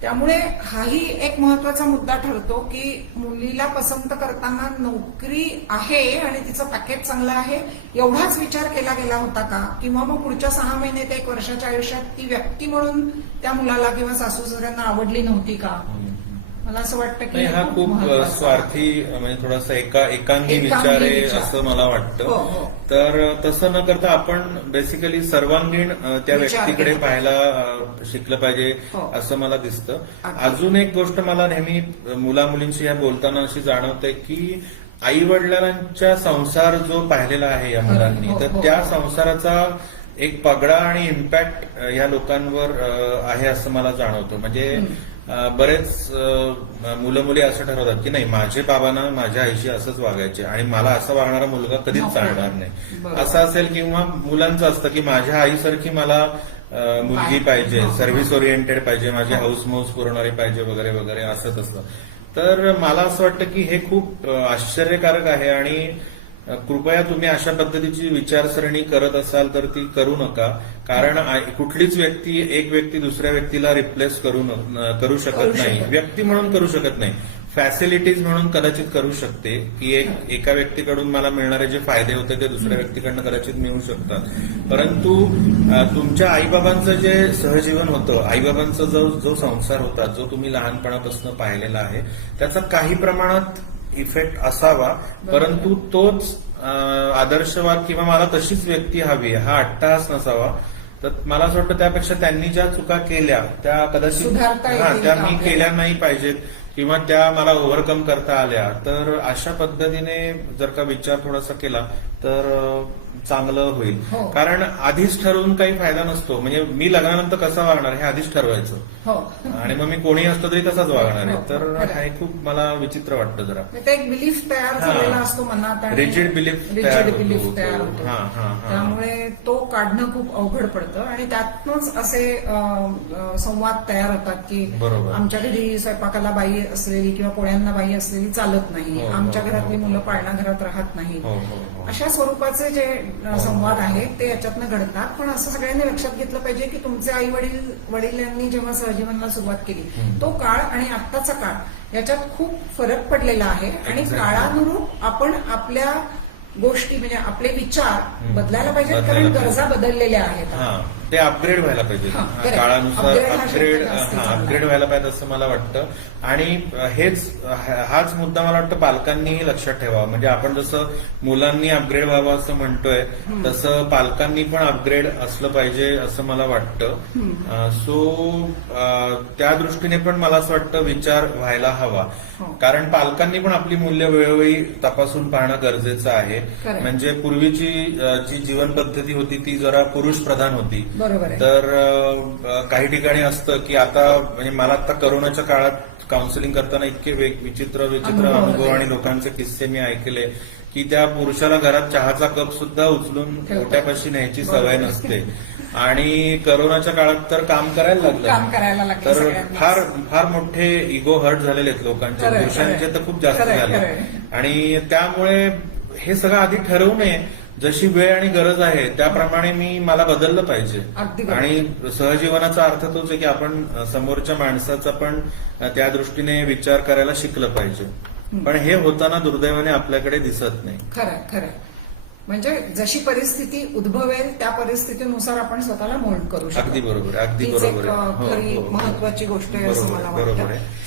त्यामुळे हाही एक महत्वाचा मुद्दा ठरतो की मुलीला पसंत करताना नोकरी आहे आणि तिचं पॅकेज चांगलं आहे एवढाच विचार केला गेला होता का, किंवा मग पुढच्या 6 महिने ते 1 वर्षाच्या आयुष्यात ती व्यक्ती म्हणून त्या मुलाला किंवा सासू सासऱ्यांना आवडली नव्हती का. मला असं वाटतं की हा खूप महत्त्वाचा स्वार्थी म्हणजे थोडासा एकांगी विचार आहे विचार. असं मला हो, वाटतं. हो. तर तसं न करता आपण बेसिकली सर्वांगीण त्या विचार व्यक्तीकडे केला पाहायला शिकलं पाहिजे हो. असं मला दिसतं. अगदी. अजून एक गोष्ट मला नेहमी मुला मुलींशी या बोलताना अशी जाणवते की आई वडिलांच्या संसार जो पाहिलेला आहे या मुलांनी, हो, तर हो. त्या संसाराचा एक पगडा आणि इम्पॅक्ट या लोकांवर आहे असं मला जाणवतं. म्हणजे बरेच मुलं मुली असं ठरवतात की नाही माझे बाबा ना माझ्या आईशी असंच वागायचे आणि मला असा वागणारा मुलगा कधीच नको. चालणार नाही बरोबर. असं असेल. किंवा मुलांचं असतं की माझ्या आईसारखी मला मुलगी पाहिजे, सर्व्हिस ओरिएंटेड पाहिजे, माझी हाऊस मौज पुरवणारी पाहिजे वगैरे वगैरे असंच असतं. तर मला असं वाटतं की हे खूप आश्चर्यकारक आहे आणि कृपया तुम्ही अशा पद्धतीची विचारसरणी करत असाल तर ती करू नका. कारण कुठलीच व्यक्ती एक व्यक्ती दुसऱ्या व्यक्तीला रिप्लेस करू शकत नाही, व्यक्ती म्हणून करू शकत नाही, फॅसिलिटीज म्हणून कदाचित करू शकते की एका व्यक्तीकडून मला मिळणारे जे फायदे होते ते दुसऱ्या व्यक्तीकडनं कदाचित मिळू शकतात. परंतु तुमच्या आईबाबांचं जे सहजीवन होतं, आईबाबांचा जो संसार होता, जो तुम्ही लहानपणापासून पाहिलेला आहे, त्याचा काही प्रमाणात इफेक्ट असावा. परंतु तोच आदर्शवाद किंवा मला तशीच व्यक्ती हवी हा अट्टहास नसावा. तर मला असं वाटतं त्यापेक्षा त्यांनी ज्या चुका केल्या त्या कदाचित सुधारता येतील त्या का मी आपल्याला? केल्या नाही पाहिजेत किंवा त्या मला ओव्हरकम करता आल्या. तर अशा पद्धतीने जर का विचार थोडासा केला तर चांगलं होईल. हो. कारण आधीच ठरवून काही फायदा नसतो. म्हणजे मी लग्नानंतर कसं वागणार हे आधीच ठरवायचं हो आणि मग मी कोणीही असतो तरी तसाच वागणार आहे. हो, तर खरं. हे खूप मला विचित्र वाटतं जरा. ते एक बिलीफ तयार हा. झालेला असतो मनात आणि Rigid belief तयार रिजिड होतो. बिलीफ तयार होतो. हा, हा, हा. त्यामुळे तो काढणं खूप अवघड पडतं आणि त्यातूनच असे संवाद तयार होतात की बरोबर. आमच्या घरी स्वयंपाकाला बाई असलेली किंवा पोळ्यांना बाई असलेली चालत नाही, हो, हो, आमच्या हो, घरातली हो. मुलं पाळणाघरात राहत नाही. हो, हो, हो. अशा स्वरूपाचे जे हो. संवाद आहेत ते याच्यातनं घडतात. पण असं सगळ्यांनी लक्षात घेतलं पाहिजे की तुमचे आई वडिलांनी जेव्हा सहजीवनाला सुरुवात केली तो काळ आणि आत्ताचा काळ याच्यात खूप फरक पडलेला आहे आणि Exactly. काळानुरूप आपण आपल्या गोष्टी म्हणजे आपले विचार बदलायला पाहिजेत बदलायला कारण पाहिजे. गरजा बदललेल्या आहेत. हा ते अपग्रेड व्हायला पाहिजे. हा, correct. काळानुसार Upgrade हा अपग्रेड शब्द जास्त चांगला आहे. अपग्रेड व्हायला पाहिजे असं मला वाटतं. आणि हाच मुद्दा मला वाटतं पालकांनीही लक्षात ठेवावा. म्हणजे आपण जसं मुलांनी अपग्रेड व्हावं असं म्हणतोय तसं पालकांनी पण अपग्रेड असलं पाहिजे असं मला वाटतं. सो त्या दृष्टीने पण मला असं वाटतं विचार व्हायला हवा. हो. कारण पालकांनी पण आपली मूल्य वेळोवेळी तपासून पाहणं गरजेचं आहे. Correct. म्हणजे पूर्वीची जी जीवन पद्धती होती ती जरा पुरुष प्रधान होती. बरोबर आहे. तर काही ठिकाणी असतं की आता म्हणजे मला आता करोनाच्या काळात काउन्सिलिंग करताना इतके विचित्र अनुभव अनुभव आले. आणि लोकांचे किस्से मी ऐकले की त्या पुरुषाला घरात चहाचा कप सुद्धा उचलून ठेवतात. ओट्यापाशी न्यायची बरोबर. सवय नसते. आणि करोनाच्या काळात तर काम करायला काम करायला लागलं. लागलं तर सगळ्यांनाच. फार फार मोठे इगो हर्ट झालेले आहेत लोकांचे. खरंय, पुरुषांचे खरंय. तर खूप जास्त खरंय, झाले. खरंय. आणि त्यामुळे हे सगळं आधी ठरवू नये. जशी वेळ आणि गरज आहे त्याप्रमाणे मला बदललं पाहिजे. अगदी बरोबर. आणि सहजीवनाचा अर्थ तोच आहे की आपण समोरच्या माणसाचा पण त्या दृष्टीने विचार करायला शिकलं पाहिजे. पण हे होताना दुर्दैवाने आपल्याकडे दिसत नाही. खरंय खरंय. म्हणजे जशी परिस्थिती उद्भवेल त्या परिस्थितीनुसार आपण स्वतःला मोल्ड करू शकतो. अगदी बरोबर आहे. अगदी हीच बरोबर एक, आहे. हो, खरी हो, हो. महत्वाची गोष्ट आहे असं बरोबर मला आहे, बरोबर वाटतं. आहे.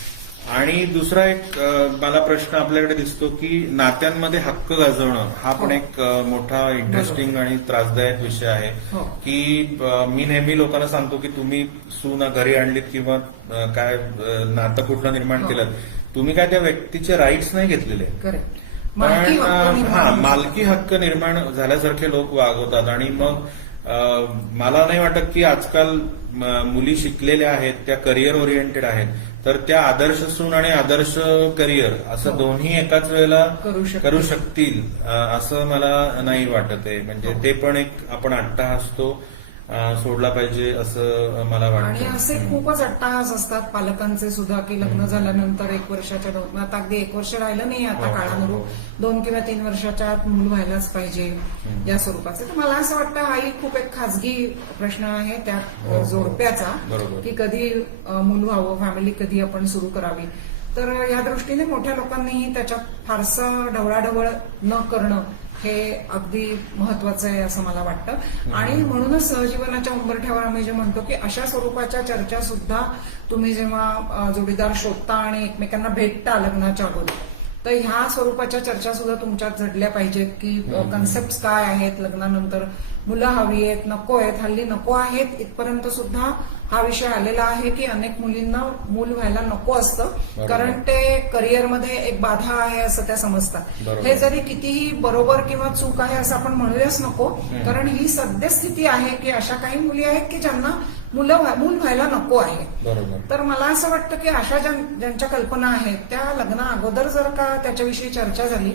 आणि दुसरा एक मला प्रश्न आपल्याकडे दिसतो की नात्यांमध्ये हक्क गाजवणं हा पण हो. एक मोठा इंटरेस्टिंग आणि त्रासदायक विषय आहे. हो. की मी नेहमी लोकांना सांगतो की तुम्ही सून घरी आणलीत किंवा काय नातं कुठलं निर्माण हो. केलं तुम्ही काय त्या व्यक्तीचे राईट्स नाही घेतलेले. करेक्ट. पण मालकी हक्क निर्माण मालकी हक्क निर्माण झाल्यासारखे लोक वागवतात. आणि मग मला नाही वाटत की आजकाल मुली शिकलेल्या आहेत त्या करिअर ओरिएंटेड आहेत तर त्या आदर्श सून आणि आदर्श करिअर असं हो. दोन्ही एकाच वेळेला करू शकतील असं मला नाही वाटत आहे. म्हणजे ते पण एक आपण अट्टाहास तो सोडला पाहिजे असं मला आणि वाटतं. असे खूपच अट्टाहास असतात पालकांचे सुद्धा की लग्न झाल्यानंतर 1 वर्षाच्या आता अगदी 1 वर्ष राहिलं नाही आता हो, हो, काळानुरूप हो. 2 किंवा 3 वर्षाच्या आत मूल व्हायलाच पाहिजे या स्वरूपाचे. तर मला असं वाटतं हाही खूप एक खाजगी प्रश्न आहे त्या हो, हो. जोडप्याचा बरोबर. की कधी मूल व्हावं फॅमिली कधी आपण सुरू करावी. तर या दृष्टीने मोठ्या लोकांनीही त्याच्यात फारसं ढवळाढवळ न करणं हे अगदी महत्वाचं आहे असं मला वाटतं. आणि म्हणूनच सहजीवनाच्या उंबरठ्यावर आम्ही जे म्हणतो की अशा स्वरूपाच्या चर्चा सुद्धा तुम्ही जेव्हा जोडीदार शोधता आणि एकमेकांना भेटता लग्नाच्या अगोदर तर ह्या स्वरूपाच्या चर्चा सुद्धा तुमच्यात झडल्या पाहिजेत की कन्सेप्ट काय आहेत, लग्नानंतर मुलं हवी आहेत नको आहेत, हल्ली नको आहेत इथपर्यंत सुद्धा हा विषय आलेला आहे की अनेक मुलींना मूल व्हायला नको असतं बरोबर. कारण ते करिअरमध्ये एक बाधा आहे असं त्या समजतात. बरोबर. हे जरी कितीही बरोबर किंवा चूक आहे असं आपण म्हणूयाच नको कारण ही सद्यस्थिती आहे की अशा काही मुली आहेत की ज्यांना मूल व्हायला नको आहे. बरोबर. तर मला असं वाटतं की अशा ज्यांच्या कल्पना आहेत त्या लग्ना अगोदर जर का त्याच्याविषयी चर्चा झाली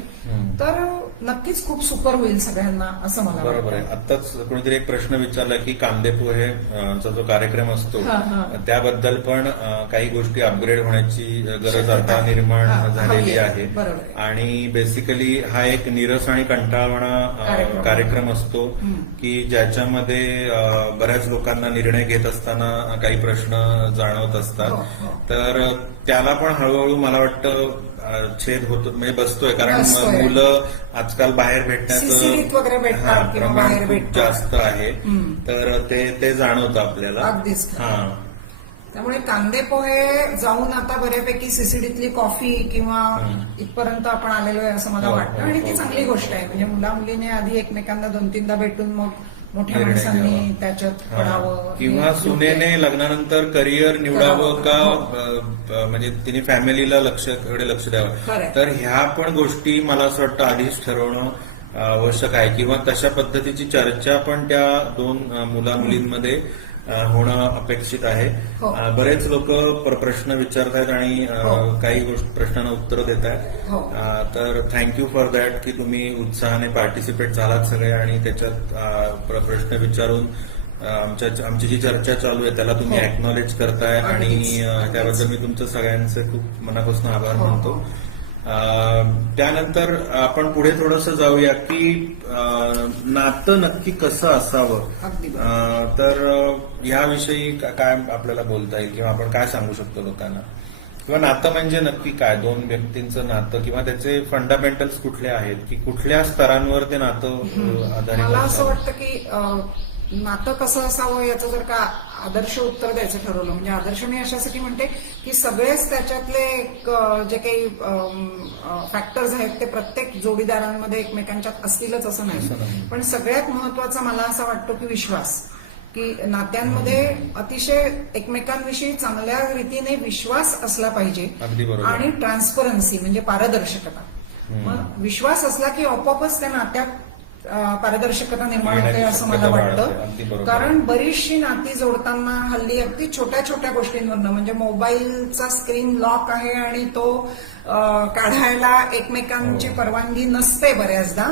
तर नक्कीच खूप सुपर होईल सगळ्यांना असं मला वाटतं. बरोबर आहे. आत्ताच कोणीतरी एक प्रश्न विचारला की कांदे पोहे चा जो कार्यक्रम असतो हा, हा. त्याबद्दल पण काही गोष्टी अपग्रेड होण्याची गरज शक्यता आता आहे. निर्माण हा, झालेली हवी आहे. आहे. बरोबर आहे. आणि बेसिकली हा एक नीरस आणि कंटाळवाणा कार्यक्रम असतो की ज्याच्यामध्ये बऱ्याच लोकांना निर्णय घेत असताना काही प्रश्न जाणवत हो, असतात. हो. तर त्याला पण हळूहळू मला वाटतं छेद होतो म्हणजे बसतोय कारण बसतोय. मुलं आजकाल बाहेर शिसिरीत वगैरे भेटतात हा, किंवा प्रमाण बाहेर खूप भेटतात. जास्त आहे. तर ते जाणवतं आपल्याला. अगदीच खरं. हा. त्यामुळे कांदे पोहे जाऊन आता बऱ्यापैकी सिसिडीतली कॉफी किंवा इथपर्यंत आपण आलेलो आहे असं मला हो, वाटतं. हो, आणि हो, ती चांगली हो. गोष्ट आहे. म्हणजे मुला मुलीने आधी एकमेकांना 2-3दा भेटून मग मोठ्या निर्णय माणसांनी घ्यावा. त्याच्यात हा. पडावं किंवा हे सुनेने लग्नानंतर करिअर निवडावं का हो. म्हणजे तिने फॅमिलीला लक्ष द्यावं. खरंय. तर ह्या पण गोष्टी मला असं वाटतं आधीच ठरवणं आवश्यक आहे किंवा तशा पद्धतीची चर्चा पण त्या दोन मुला मुलींमध्ये होणं अपेक्षित आहे. हो. बरेच लोक प्रश्न विचारत आहेत आणि काही प्रश्नांना उत्तर देत आहेत. हो. तर थँक्यू फॉर दॅट की तुम्ही उत्साहाने पार्टिसिपेट झालात सगळे आणि त्याच्यात प्रश्न विचारून आमची जी चर्चा चालू आहे त्याला तुम्ही हो. अॅक्नॉलेज करताय आणि अगदीच. त्याबद्दल मी तुमचं सगळ्यांचे खूप मनापासून आभार हो. मानतो. त्यानंतर आपण पुढे थोडंसं जाऊया की नातं नक्की कसं असावं. अगदी तर याविषयी काय आपल्याला बोलता येईल किंवा आपण काय सांगू शकतो लोकांना, किंवा नातं म्हणजे नक्की काय, दोन व्यक्तींचं नातं किंवा त्याचे फंडामेंटल्स कुठले आहेत की कुठल्या स्तरांवर ते नातं आधारित मला असं असावं? वाटतं की नातं कसं असावं याचं जर का आदर्श उत्तर द्यायचं ठरवलं, म्हणजे आदर्श मी अशासाठी म्हणते की सगळेच त्याच्यातले जे काही फॅक्टर्स आहेत ते प्रत्येक जोडीदारांमध्ये एकमेकांच्यात असतीलच असं नाही. असं नाही. पण सगळ्यात महत्वाचा मला असं वाटतं की विश्वास, की नात्यांमध्ये अतिशय एकमेकांविषयी चांगल्या रीतीने विश्वास असला पाहिजे अगदी बरोबर. आणि ट्रान्सपरन्सी म्हणजे पारदर्शकता. मग विश्वास असला की आपोआपच त्या नात्यात पारदर्शकता निर्माण होते असं मला अगदी वाटतं. बरोबर. कारण बरीचशी नाती जोडताना हल्ली अगदी छोट्या छोट्या गोष्टींवरनं, म्हणजे मोबाईलचा स्क्रीन लॉक आहे आणि तो काढायला एकमेकांची परवानगी नसते बऱ्याचदा,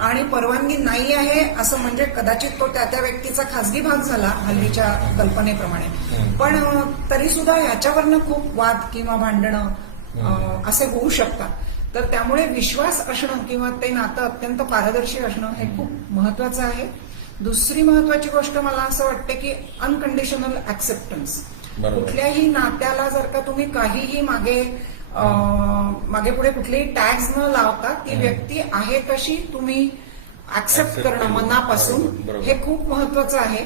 आणि परवानगी नाही आहे असं म्हणजे कदाचित तो त्या व्यक्तीचा खासगी भाग झाला हल्लीच्या कल्पनेप्रमाणे, पण तरी सुद्धा ह्याच्यावरनं खूप वाद किंवा भांडणं असे होऊ शकतात. तर त्यामुळे विश्वास असणं किंवा ते नातं अत्यंत पारदर्शी असणं हे खूप महत्वाचं आहे. दुसरी महत्वाची गोष्ट मला असं वाटते की अनकंडिशनल ऍक्सेप्टन्स. बरोबर. कुठल्याही नात्याला जर का तुम्ही काहीही मागे पुढे कुठलेही टॅग्स न लावता ती व्यक्ती आहे तशी तुम्ही ऍक्सेप्ट करणं मनापासून, बरोबर. हे खूप महत्वाचं आहे.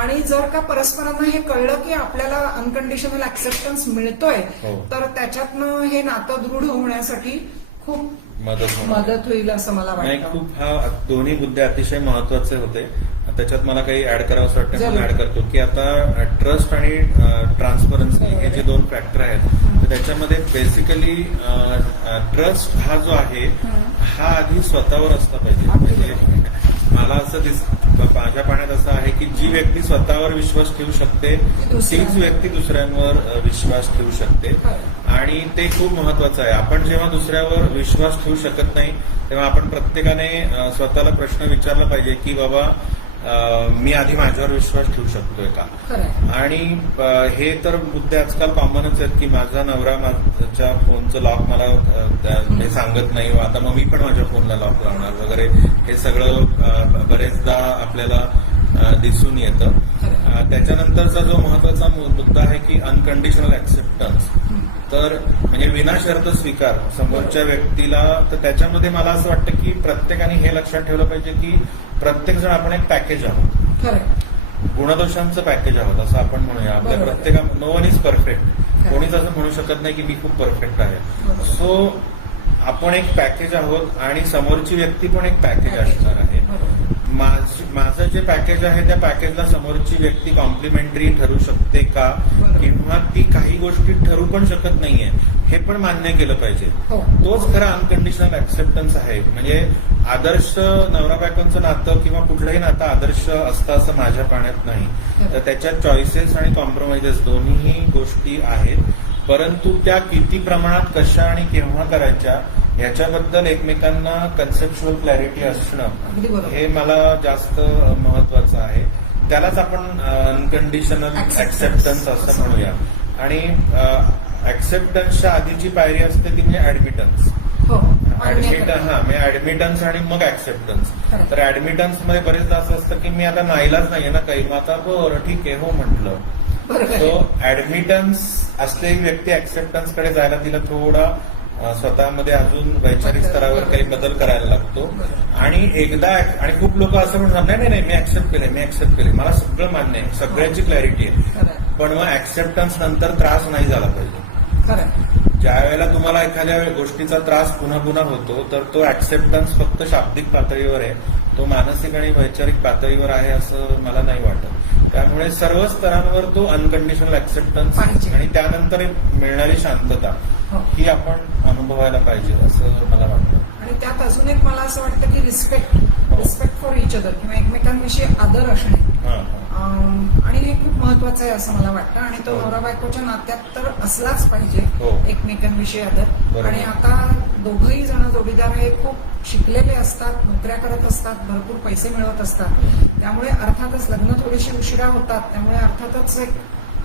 आणि जर का परस्परांना हे कळलं की आपल्याला अनकंडिशनल ऍक्सेप्टन्स मिळतोय, हो. तर त्याच्यातनं हे नातं दृढ होण्यासाठी खूप मदत मदत होईल असं मला नाही. वाटतं. खूप दोन्ही मुद्दे अतिशय महत्वाचे होते. त्याच्यात मला काही ऍड करावं असं वाटतं, जरूर. मी ऍड करतो की आता ट्रस्ट आणि ट्रान्सपरन्सी हे जे दोन फॅक्टर आहेत, तर त्याच्यामध्ये बेसिकली ट्रस्ट हा जो आहे हा आधी स्वतःवर असला पाहिजे. म्हणजे मला असं माझ्या पाहण्यात असं आहे की जी व्यक्ती स्वतःवर विश्वास ठेवू शकते तीच व्यक्ती दुसऱ्यांवर विश्वास ठेवू शकते, आणि ते खूप महत्वाचं आहे. आपण जेव्हा दुसऱ्यावर विश्वास ठेवू शकत नाही तेव्हा आपण प्रत्येकाने स्वतःला प्रश्न विचारला पाहिजे की बाबा मी आधी माझ्यावर विश्वास ठेवू शकतोय का. आणि हे तर मुद्दे आजकाल कॉमनच आहेत की माझा नवरा माझ्या फोनचं लॉक मला हे सांगत नाही, आता मग मी पण माझ्या फोनला लॉक लावणार वगैरे, हे सगळं बरेचदा आपल्याला दिसून येतं. त्याच्यानंतरचा जो महत्वाचा मुद्दा आहे की अनकंडिशनल ऍक्सेप्टन्स, तर म्हणजे विनाशर्त स्वीकार समोरच्या व्यक्तीला. तर त्याच्यामध्ये मला असं वाटतं की प्रत्येकाने हे लक्षात ठेवलं पाहिजे की प्रत्येक जण आपण एक पॅकेज आहोत, गुणदोषांचं पॅकेज आहोत असं आपण म्हणूया. आपल्या प्रत्येका नो वन इज परफेक्ट, कोणीच असं म्हणू शकत नाही की मी खूप परफेक्ट आहे. सो आपण एक पॅकेज आहोत आणि समोरची व्यक्ती पण एक पॅकेज असणार आहे. माझं जे पॅकेज आहे त्या पॅकेजला समोरची व्यक्ती कॉम्प्लिमेंटरी ठरू शकते का, किंवा ती काही गोष्टी ठरू पण शकत नाहीये, हे पण मान्य केलं पाहिजे. तोच खरा अनकंडिशनल ऍक्सेप्टन्स आहे. म्हणजे आदर्श नवरा बायकोंचं नातं किंवा कुठलंही नातं आदर्श असतं असं माझ्या पाहण्यात नाही. तर त्याच्यात चॉईसेस आणि कॉम्प्रोमाइजेस दोन्ही गोष्टी आहेत, परंतु त्या किती प्रमाणात, कशा आणि केव्हा करायच्या याच्याबद्दल एकमेकांना कन्सेप्च्युअल क्लॅरिटी असणं हे मला जास्त महत्वाचं आहे. त्यालाच आपण अनकंडिशनल ऍक्सेप्टन्स असं म्हणूया. आणि ऍक्सेप्टन्सच्या आधीची पायरी असते ती म्हणजे ऍडमिटन्स. ऍडमिटन्स आणि मग ऍक्सेप्टन्स. तर ऍडमिटन्स मध्ये बरेचदा असं असतं की मी आता नाईलाज नाहीये ना काही, मग आता बरं ठीक आहे हो म्हटलं. सो ऍडमिटन्स असलेली व्यक्ती ऍक्सेप्टन्स कडे जायला तिला थोडा स्वतःमध्ये अजून वैचारिक स्तरावर काही बदल करायला लागतो. आणि एकदा, आणि खूप लोक असं म्हणतात नाही नाही मी ऍक्सेप्ट केले, मला सगळं मान्य आहे, सगळ्यांची क्लॅरिटी आहे, पण मग ऍक्सेप्टन्स नंतर त्रास नाही झाला पाहिजे. ज्या वेळेला तुम्हाला एखाद्या गोष्टीचा त्रास पुन्हा पुन्हा होतो तर तो ऍक्सेप्टन्स फक्त शाब्दिक पातळीवर आहे, तो मानसिक आणि वैचारिक पातळीवर आहे असं मला नाही वाटत. त्यामुळे सर्व स्तरांवर तो अनकंडिशनल ऍक्सेप्टन्स आणि त्यानंतर मिळणारी शांतता ही आपण अनुभवायला पाहिजे असं मला वाटतं. आणि त्यात अजून एक मला असं वाटतं की रिस्पेक्ट फॉर इच अदर किंवा एकमेकांविषयी आदर असणे हा, हा. आणि हे खूप महत्वाचं आहे असं मला वाटतं आणि तो हो. नवरा बायकोच्या नात्यात तर असलाच पाहिजे हो. एकमेकांविषयी आदर. बरोबर. आणि आता दोघंही जण जोडीदार हे खूप शिकलेले असतात, नोकऱ्या करत असतात, भरपूर पैसे मिळवत असतात, त्यामुळे अर्थातच लग्न थोडीशी उशिरा होतात, त्यामुळे अर्थातच एक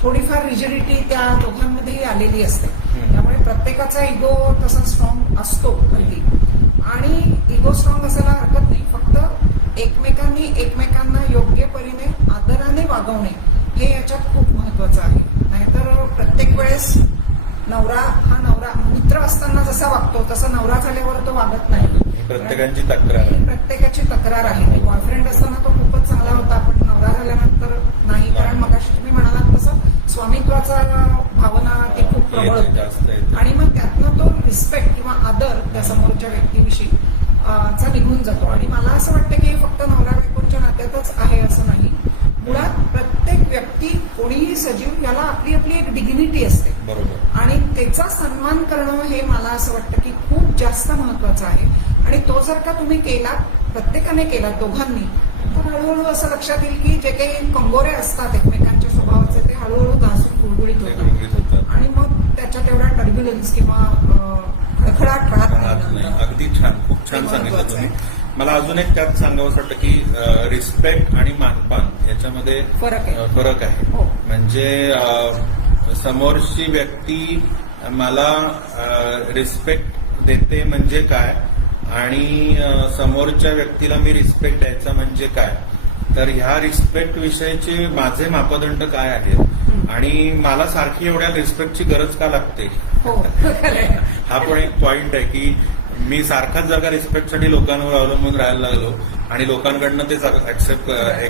थोडीफार रिजिडिटी त्या दोघांमध्येही आलेली असते. त्यामुळे प्रत्येकाचा इगो तसा स्ट्रॉंग असतो अगदी, आणि इगो स्ट्रॉंग असायला हरकत नाही, फक्त एकमेकांनी एकमेकांना योग्य परीने आदराने वागवणे हे याच्यात खूप महत्वाचं आहे. नाहीतर प्रत्येक वेळेस नवरा मित्र असताना जसा वागतो तसा नवरा झाल्यावर तो वागत नाही. प्रत्येकाची तक्रार आहे. प्रत्येकाची तक्रार आहे. बॉयफ्रेंड असताना तो खूपच चांगला होता, पण नवरा झाल्यानंतर नाही, कारण मगाशी तुम्ही म्हणालात तसं स्वामित्वाचा भावना ती खूप प्रबळ येते, जास्त होते, येते. आणि मग त्यातनं तो रिस्पेक्ट किंवा आदर त्या समोरच्या व्यक्तीविषयी चा निघून जातो. आणि मला असं वाटतं की हे फक्त नवरा बायकोच्या नात्यातच आहे असं नाही. मुळात प्रत्येक व्यक्ती, कोणीही सजीव, याला आपली आपली एक डिग्निटी असते, बरोबर. आणि त्याचा सन्मान करणं हे मला असं वाटतं की खूप जास्त महत्वाचं आहे. आणि तो जर का तुम्ही केला, प्रत्येकाने केला, दोघांनी, तर हळूहळू असं लक्षात येईल की जे काही कंगोरे असतात एकमेकांच्या स्वभावाचे ते हळूहळू घासून गुळगुळीत ते होतात, गुळगुळीत होतात. आणि मग त्याच्यात एवढा टर्ब्युलन्स किंवा खडखडाट राहत राहत नाही. नाही. अगदी छान, खूप छान हे सांगितलं महत्वाचं तुम्ही. आहे. मला अजून एक त्यात सांगावं वाटतं की रिस्पेक्ट आणि मानपान याच्यामध्ये फरक आहे. हो. म्हणजे समोरची व्यक्ती मला रिस्पेक्ट देते म्हणजे काय, आणि समोरच्या व्यक्तीला मी रिस्पेक्ट द्यायचा म्हणजे काय, तर ह्या रिस्पेक्ट विषयीचे माझे मापदंड काय आहेत, आणि मला सारखी एवढ्या रिस्पेक्टची गरज का लागते, हो, खरंय. हा पण एक पॉइंट आहे की मी सारखाच जर का रिस्पेक्टसाठी लोकांवर अवलंबून राहायला लागलो आणि लोकांकडनं ते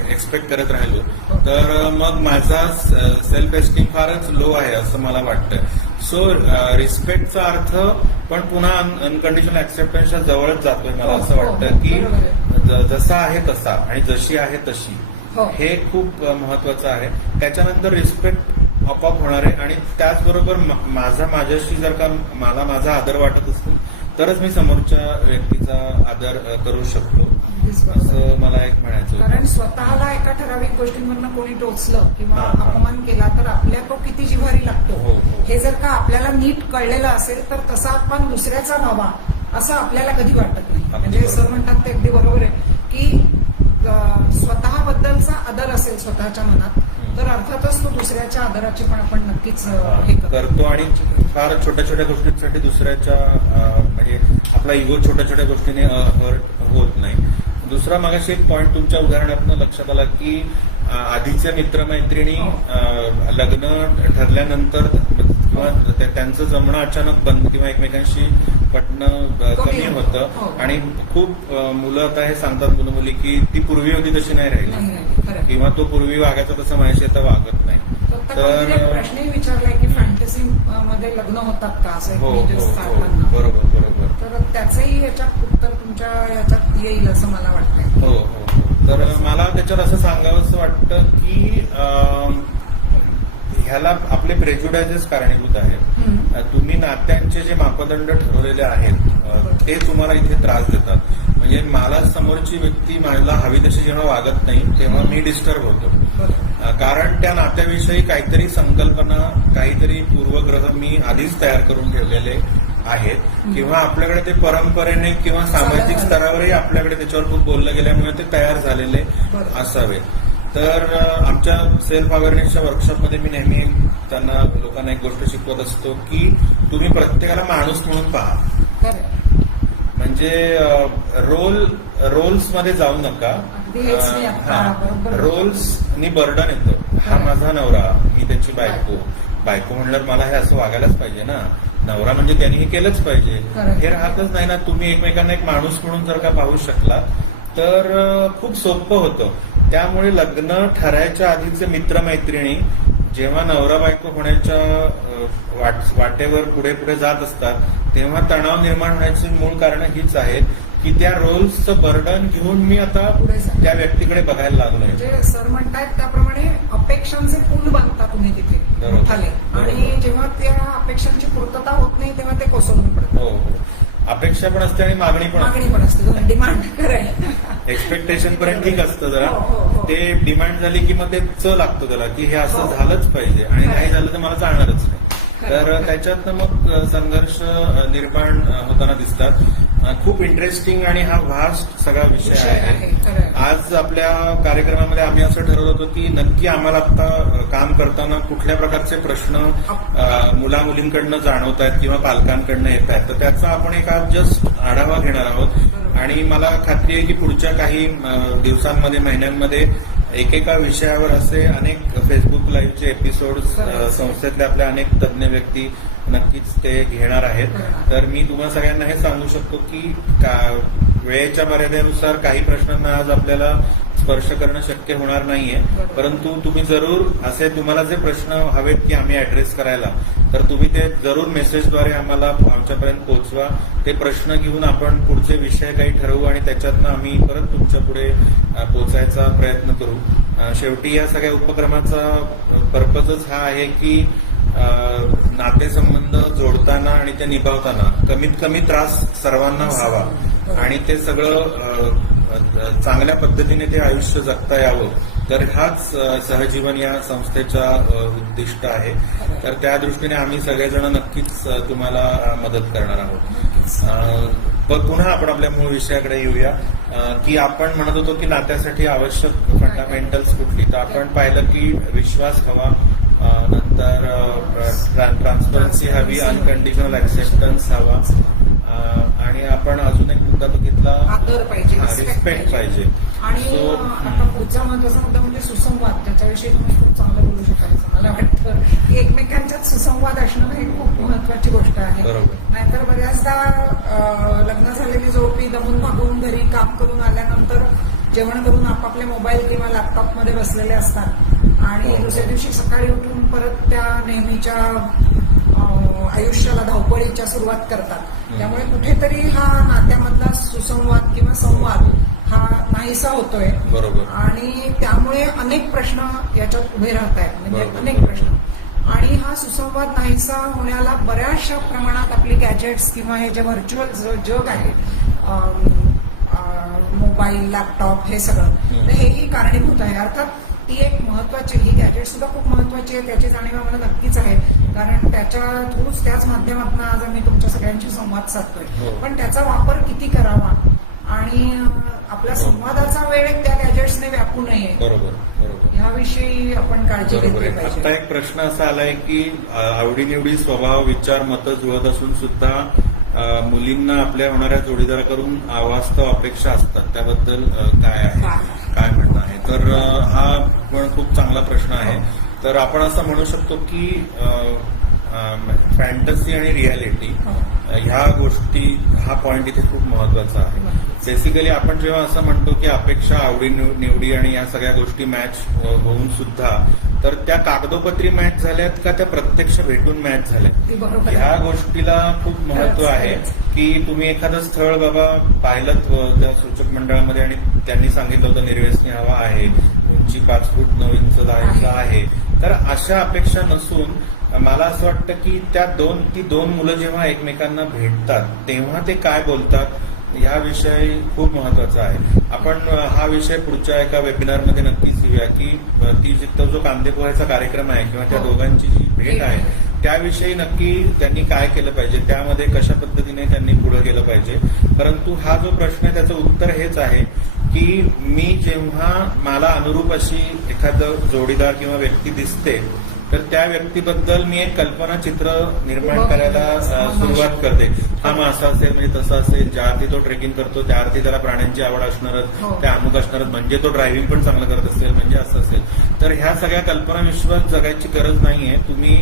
एक्सपेक्ट करत राहिलो, तर मग माझा सेल्फ एस्टीम फारच लो आहे असं मला वाटतं. सो रिस्पेक्टचा अर्थ पण पुन्हा अनकंडिशनल ऍक्सेप्टन्सच्या जवळच जातोय. मला असं वाटतं की जसा आहे तसा आणि जशी आहे तशी, हे खूप महत्वाचं आहे. त्याच्यानंतर रिस्पेक्ट आपोआप होणार आहे, आणि त्याचबरोबर माझ्याशी जर का मला माझा आदर वाटत असतो तरच मी समोरच्या व्यक्तीचा आदर करू शकतो, असं मला एक म्हणायचं होतं. कारण स्वतःला एका ठराविक गोष्टींवरनं कोणी टोचलं किंवा हा. अपमान केला तर आपल्या तो किती जिव्हारी लागतो, हो, हो. हे जर का आपल्याला नीट कळलेलं असेल तर तसा अपमान दुसऱ्याचा व्हावा असं आपल्याला कधी वाटत नाही. म्हणजे बरोबर. सर म्हणतात ते अगदी बरोबर आहे की स्वतःबद्दलचा आदर असेल स्वतःच्या मनात, तर अर्थातच तो दुसऱ्याच्या आदराची पण आपण नक्कीच हे करतो, आणि फार छोट्या छोट्या गोष्टींसाठी दुसऱ्याच्या म्हणजे आपला इगो छोट्या छोट्या गोष्टीने हर्ट होत नाही. दुसरा मागाशी एक पॉइंट तुमच्या उदाहरणातून लक्षात आला की आधीचे मित्रमैत्रिणी लग्न ठरल्यानंतर किंवा त्यांचं जमणं अचानक बंद किंवा एकमेकांशी पटणं कमी होतं, आणि खूप मुलं आता हे सांगतात, मुलं मुली, की ती पूर्वी होती तशी नाही राहिली, किंवा तो पूर्वी वागायचा तसं माझ्याशी आता वागत नाही. तर प्रश्नही विचारलाय की फॅन्टसी मध्ये लग्न होतात का असं हो, images हो, काढताना. बरोबर. तर त्याचंही याच्यात उत्तर तुमच्या याच्यात येईल असं मला वाटतंय. हो. तर मला त्याच्यावर असं सांगावंसं वाटतं की ह्याला आपले प्रेज्युडायसेस कारणीभूत आहेत. तुम्ही नात्यांचे जे मापदंड ठरवलेले आहेत ते तुम्हाला इथे त्रास देतात. म्हणजे मला समोरची व्यक्ती मला हवी तशी जेव्हा वागत नाही तेव्हा मी डिस्टर्ब होतो, कारण त्या नात्याविषयी काहीतरी संकल्पना, काहीतरी पूर्वग्रह मी आधीच तयार करून ठेवलेले आहेत, किंवा आपल्याकडे ते परंपरेने किंवा सामाजिक स्तरावरही आपल्याकडे त्याच्यावर खूप बोललं गेल्यामुळे ते तयार झालेले असावे. तर आमच्या सेल्फ अवेअरनेसच्या वर्कशॉपमध्ये मी नेहमी त्यांना लोकांना एक गोष्ट शिकवत असतो की तुम्ही प्रत्येकाला माणूस म्हणून पहा. म्हणजे रोल्स मध्ये जाऊ नका. रोल्सनी बर्डन येतं. हा माझा नवरा, मी त्याची बायको म्हणल्यावर मला हे असं वागायलाच पाहिजे ना, नवरा म्हणजे त्यांनी हे केलंच पाहिजे, हे राहतच नाही ना. तुम्ही एकमेकांना एक माणूस म्हणून जर का पाहू शकला तर खूप सोपं होतं. त्यामुळे लग्न ठरायच्या आधीचे मित्रमैत्रिणी जेव्हा नवरा बायको होण्याच्या वाटेवर पुढे पुढे जात असतात तेव्हा तणाव निर्माण होण्याची मूळ कारण हीच आहेत की त्या रोल्सचं बर्डन घेऊन मी आता त्या व्यक्तीकडे बघायला लागलोय. म्हणजे सर म्हणतायत त्याप्रमाणे अपेक्षांचे पूल बांधता तुम्ही तिथे मोठाले, आणि जेव्हा त्या अपेक्षांची पूर्तता होत नाही तेव्हा ते कोसळून पडतात. हो. अपेक्षा पण असते आणि मागणी पण असते. मागणी पण असते, डिमांड खरंय. एक्सपेक्टेशन पर्यंत ठीक असतं जरा, हो, हो, हो. ते डिमांड झाली की मग ते लागतं त्याला की हे असं हो. झालंच पाहिजे आणि खरं. नाही झालं तर मला चालणारच नाही. खरं. तर त्याच्यातनं मग संघर्ष निर्माण होताना दिसतात. खूप इंटरेस्टिंग आणि हा व्हास्ट सगळा विषय आहे. खरंय. आज आपल्या कार्यक्रमामध्ये आम्ही असं ठरवलं होतं की नक्की आम्हाला आता काम करताना कुठल्या प्रकारचे प्रश्न मुला मुलींकडनं जाणवत आहेत किंवा पालकांकडनं येत आहेत, तर त्याचा आपण एक आज जस्ट आढावा घेणार आहोत. आणि मला खात्री आहे की पुढच्या काही दिवसांमध्ये, महिन्यांमध्ये एकेका विषयावर असे अनेक फेसबुक लाईव्हचे एपिसोड संस्थेतल्या आपल्या अनेक तज्ज्ञ व्यक्ती नक्कीच ते घेणार आहेत. तर मी तुम्हाला सगळ्यांना हे सांगू शकतो की वेळेच्या मर्यादेनुसार काही प्रश्नांना आज आपल्याला स्पर्श करणं शक्य होणार नाहीये, परंतु तुम्ही जरूर असे तुम्हाला जे प्रश्न हवेत की आम्ही ऍड्रेस करायला, तर तुम्ही ते जरूर मेसेजद्वारे आम्हाला आमच्यापर्यंत पोहोचवा. ते प्रश्न घेऊन आपण पुढचे विषय काही ठरवू आणि त्याच्यातनं आम्ही परत तुमच्या पुढे पोहोचायचा प्रयत्न करू. शेवटी या सगळ्या उपक्रमाचा पर्पजच हा आहे की नातेसंबंध जोडताना आणि ते निभावताना कमीत कमी त्रास सर्वांना व्हावा आणि ते सगळं चांगल्या पद्धतीने ते आयुष्य जगता यावं. तर हाच सहजीवन या संस्थेचा उद्दिष्ट आहे. तर त्या दृष्टीने आम्ही सगळेजण नक्कीच तुम्हाला मदत करणार आहोत. पण पुन्हा आपण आपल्या मूळ विषयाकडे येऊया की आपण म्हणत होतो की नात्यासाठी आवश्यक फंडामेंटल्स कुठली, तर आपण पाहिलं की विश्वास हवा, नंतर ट्रान्सपरन्सी हवी, अनकंडिशनल ऍक्सेप्टन्स हवा, आणि आपण अजून एक मुद्दा बघितला, आदर पाहिजे, रिस्पेक्ट पाहिजे. आणि आता पुढचा महत्वाचा मुद्दा म्हणजे सुसंवाद, त्याच्याविषयी तुम्ही खूप चांगलं बोलू शकायचं मला वाटतं की एकमेकांच्यात सुसंवाद असणं ही खूप महत्वाची गोष्ट आहे. नाहीतर बऱ्याचदा लग्न झालेली जोडपी दमून भागून घरी काम करून आल्यानंतर जेवण करून आपापले मोबाईल किंवा लॅपटॉपमध्ये बसलेले असतात आणि दुसऱ्या दिवशी सकाळी उठून परत त्या नेहमीच्या आयुष्याला धावपळीच्या सुरुवात करतात. त्यामुळे कुठेतरी हा नात्यामधला सुसंवाद किंवा संवाद हा नाहीसा होतोय. बरोबर. आणि त्यामुळे अनेक प्रश्न याच्यात उभे राहत आहेत, म्हणजे अनेक प्रश्न. आणि हा सुसंवाद नाहीसा होण्याला बऱ्याचशा प्रमाणात आपली गॅजेट्स किंवा हे जे व्हर्च्युअल जग आहे, मोबाईल, लॅपटॉप, हे सगळं, तर हेही कारणीभूत आहे. अर्थात ती एक महत्वाची, ही गॅजेट सुद्धा खूप महत्वाची आहे, त्याची जाणीव आम्हाला नक्कीच आहे, कारण त्याच्या थ्रूच, त्याच माध्यमातून आज आम्ही तुमच्या सगळ्यांशी संवाद साधतोय. पण त्याचा वापर किती करावा आणि आपल्या संवादाचा वेळ त्या गॅजेट्सने व्यापू नये, बरोबर, याविषयी आपण काळजी घेतली आता पाहिजे. एक प्रश्न असा आलाय की आवडीनिवडी, स्वभाव, विचार, मतं जुळत असून सुद्धा मुलींना आपल्या होणाऱ्या जोडीदाराकडून अवास्तव अपेक्षा असतात, त्याबद्दल काय म्हणणं आहे? तर हा पण खूप चांगला प्रश्न आहे. तर आपण असं म्हणू शकतो की फॅन्टसी आणि रियालिटी ह्या गोष्टी, हा पॉइंट इथे खूप महत्वाचा आहे. बेसिकली आपण जेव्हा असं म्हणतो की अपेक्षा, आवडी निवडी आणि या सगळ्या गोष्टी मॅच होऊन सुद्धा, तर त्या कागदोपत्री मॅच झाल्यात का त्या प्रत्यक्ष भेटून मॅच झाल्यात, ह्या गोष्टीला खूप महत्व आहे. की तुम्ही एखादं स्थळ बाबा पाहिलं त्या सूचक मंडळामध्ये आणि त्यांनी सांगितलं होतं निर्व्यसनी हवा आहे, उंची 5 फूट 9 इंच 10 इंच आहे, तर अशा अपेक्षा नसून मला असं वाटतं की ती दोन मुलं जेव्हा एकमेकांना भेटतात तेव्हा ते काय बोलतात याविषयी खूप महत्वाचा आहे. आपण हा विषय पुढच्या एका वेबिनारमध्ये नक्कीच घेऊया की तो जो कांदेपोह्याचा कार्यक्रम आहे किंवा त्या दोघांची जी भेट आहे त्याविषयी नक्की त्यांनी काय केलं पाहिजे, त्यामध्ये कशा पद्धतीने त्यांनी पुढे गेलं पाहिजे. परंतु हा जो प्रश्न आहे त्याचं उत्तर हेच आहे की मी जेव्हा मला अनुरूप अशी एखादं जोडीदार किंवा व्यक्ती दिसते तर त्या व्यक्तीबद्दल मी एक कल्पनाचित्र निर्माण करायला सुरुवात करते. हा मग असं असेल, म्हणजे तसं असेल, ज्या अर्थी तो ट्रेकिंग करतो त्या अर्थी त्याला प्राण्यांची आवड असणारच, त्या अमुक असणारच, म्हणजे तो ड्रायव्हिंग पण चांगलं करत असेल, म्हणजे असं असेल. तर ह्या सगळ्या कल्पना विश्वास जगायची गरज नाहीये. तुम्ही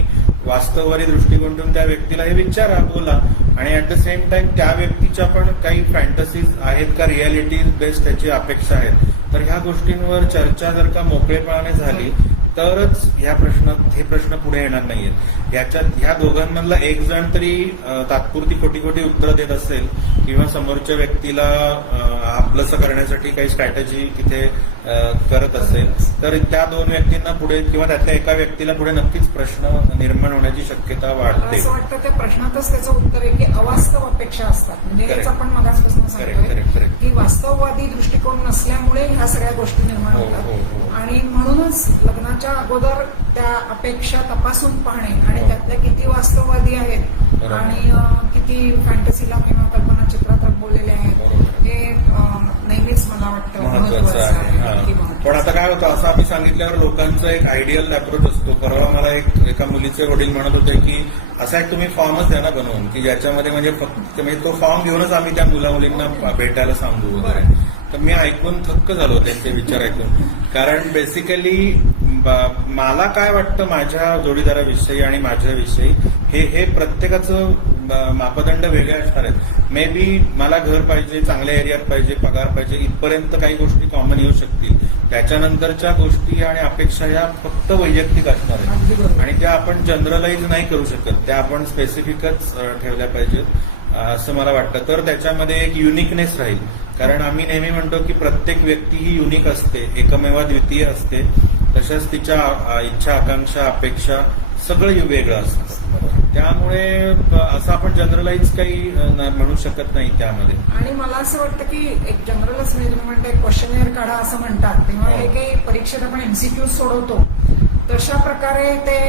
वास्तववादी दृष्टिकोन ठेवून त्या व्यक्तीला हे विचारा, बोला, आणि ऍट द सेम टाइम त्या व्यक्तीच्या पण काही फॅन्टसीज आहेत का, रियालिटी बेस्ड त्याची अपेक्षा आहेत, तर ह्या गोष्टींवर चर्चा जर का मोकळेपणाने झाली तरच हे प्रश्न पुढे येणार नाहीयेत. ह्या दोघांमधला एक जण तरी तात्पुरती खोटी उत्तरं देत असेल किंवा समोरच्या व्यक्तीला आपलंसं करण्यासाठी काही स्ट्रॅटेजी तिथे करत असेल तर त्या दोन व्यक्तींना पुढे किंवा त्यातल्या एका व्यक्तीला पुढे नक्कीच प्रश्न निर्माण होण्याची शक्यता वाढते. असं वाटतं त्या प्रश्नातच त्याचं उत्तर आहे की अवास्तव अपेक्षा असतात. म्हणजे हेच आपण मगाचपासून सांगतोय की वास्तववादी दृष्टिकोन नसल्यामुळे ह्या सगळ्या गोष्टी निर्माण होतात आणि म्हणूनच लग्नाच्या अगोदर त्या अपेक्षा तपासून पाहणे आणि त्यातल्या किती वास्तववादी आहेत आणि किती फॅन्टसीला किंवा कल्पना चित्रात बोललेले आहेत हे नेहमीच मला वाटतं महत्वाचं आहे. पण आता काय होतं असं आम्ही सांगितल्यावर लोकांचा एक आयडियल अप्रोच असतो. परवा मला एका मुलीचे वडील म्हणत होते की असा एक तुम्ही फॉर्मच द्या ना बनवून की ज्याच्यामध्ये म्हणजे फक्त म्हणजे तो फॉर्म घेऊनच आम्ही त्या मुलींना भेटायला सांगू वगैरे. तर मी ऐकून थक्क झालो त्यांचे विचार ऐकून. कारण बेसिकली मला काय वाटतं माझ्या जोडीदाराविषयी आणि माझ्याविषयी हे प्रत्येकाचं मापदंड वेगळे असणार आहेत. मे बी मला घर पाहिजे, चांगल्या एरियात पाहिजे, पगार पाहिजे, इथपर्यंत काही गोष्टी कॉमन येऊ शकतील. त्याच्यानंतरच्या गोष्टी आणि अपेक्षा या फक्त वैयक्तिक असणार आहेत आणि त्या आपण जनरलाइज नाही करू शकत. त्या आपण स्पेसिफिकच ठेवल्या पाहिजेत असं मला वाटतं. तर त्याच्यामध्ये एक युनिकनेस राहील. कारण आम्ही नेहमी म्हणतो की प्रत्येक व्यक्ती ही युनिक असते, एकमेवा द्वितीय असते. तशाच तिच्या इच्छा, आकांक्षा, अपेक्षा सगळं वेगळं असतं. त्यामुळे असं आपण जनरलाइज काही म्हणू शकत नाही त्यामध्ये. आणि मला असं वाटतं की एक जनरलच म्हणजे तुम्ही म्हणता क्वेश्चनेअर काढा असं म्हणतात तेव्हा हे काही परीक्षेत आपण एमसीक्यू सोडवतो तशा प्रकारे ते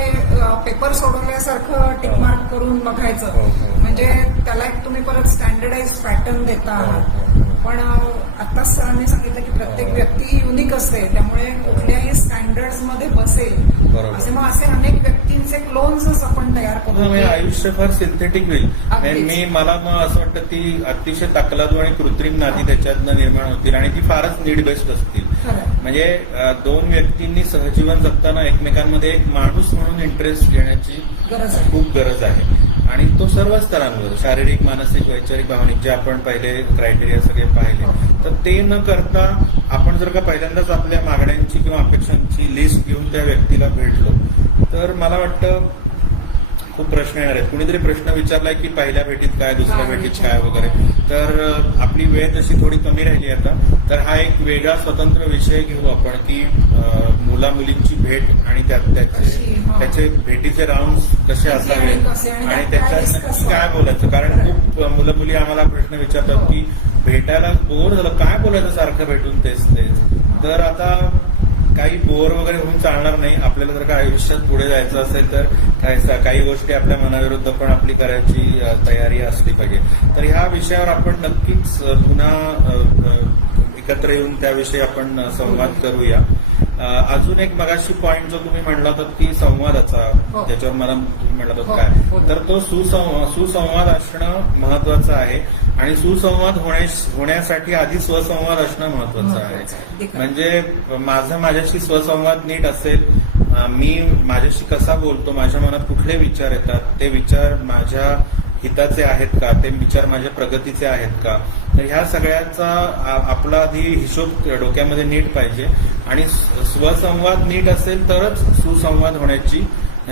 पेपर सोडवल्यासारखं टिकमार्क करून बघायचं. म्हणजे त्याला एक तुम्ही परत स्टँडर्डाइज पॅटर्न देता आहात. पण आत्ताच सरांनी सांगितलं की प्रत्येक व्यक्ती युनिक असते त्यामुळे कुठल्याही स्टँडर्ड्स मध्ये बसेल असे मग असे अनेक व्यक्तींचे क्लोन्सच आपण तयार करू. आयुष्य फार सिंथेटिक होईल. मला मग असं वाटतं ती अतिशय तकलादू आणि कृत्रिम नाती त्याच्यातनं निर्माण होतील आणि ती फारच नीड बेस्ड असतील. म्हणजे दोन व्यक्तींनी सहजीवन जगताना एकमेकांमध्ये एक माणूस म्हणून इंटरेस्ट घेण्याची खूप गरज आहे. आणि तो सर्व स्तरांवर शारीरिक, मानसिक, वैचारिक, भावनिक जे आपण पहिले क्रायटेरिया सगळे पाहिले तर ते न करता आपण जर का पहिल्यांदाच आपल्या मागण्यांची किंवा अपेक्षांची लिस्ट घेऊन त्या व्यक्तीला भेटलो तर मला वाटतं खूप प्रश्न येणार आहेत. कुणीतरी प्रश्न विचारलाय की पहिल्या भेटीत काय, दुसऱ्या भेटीत काय वगैरे. तर आपली वेळ तशी थोडी कमी राहिली आता. तर हा एक वेगळा स्वतंत्र विषय घेऊ आपण की मुला मुलींची भेट आणि त्याचे भेटीचे राऊंड कसे असावे आणि त्याच्यात काय बोलायचं. कारण खूप मुलं मुली आम्हाला प्रश्न विचारतात की भेटायला बोर झालं, काय बोलायचं सारखं भेटून तेच. तर आता काही बोर वगैरे होऊन चालणार नाही. आपल्याला जर का आयुष्यात पुढे जायचं असेल तर काही गोष्टी आपल्या मनाविरुद्ध पण आपली करायची तयारी असली पाहिजे. तर ह्या विषयावर आपण नक्कीच पुन्हा एकत्र येऊन त्याविषयी आपण संवाद करूया. अजून एक मगाशी पॉइंट जो तुम्ही म्हणला होता की संवादाचा, त्याच्यावर मला तुम्ही म्हणला होता काय, तर तो सुसंवाद असणं महत्वाचं आहे आणि सुसंवाद होण्यासाठी आधी स्वसंवाद असणं महत्वाचं आहे. म्हणजे माझ्याशी स्वसंवाद नीट असेल, मी माझ्याशी कसा बोलतो, माझ्या मनात कुठले विचार येतात, ते विचार माझ्या हिताचे आहेत का, ते विचार माझ्या प्रगतीचे आहेत का. तर ह्या सगळ्याचा आपला आधी हिशोब डोक्यामध्ये नीट पाहिजे आणि स्वसंवाद नीट असेल तरच सुसंवाद होण्याची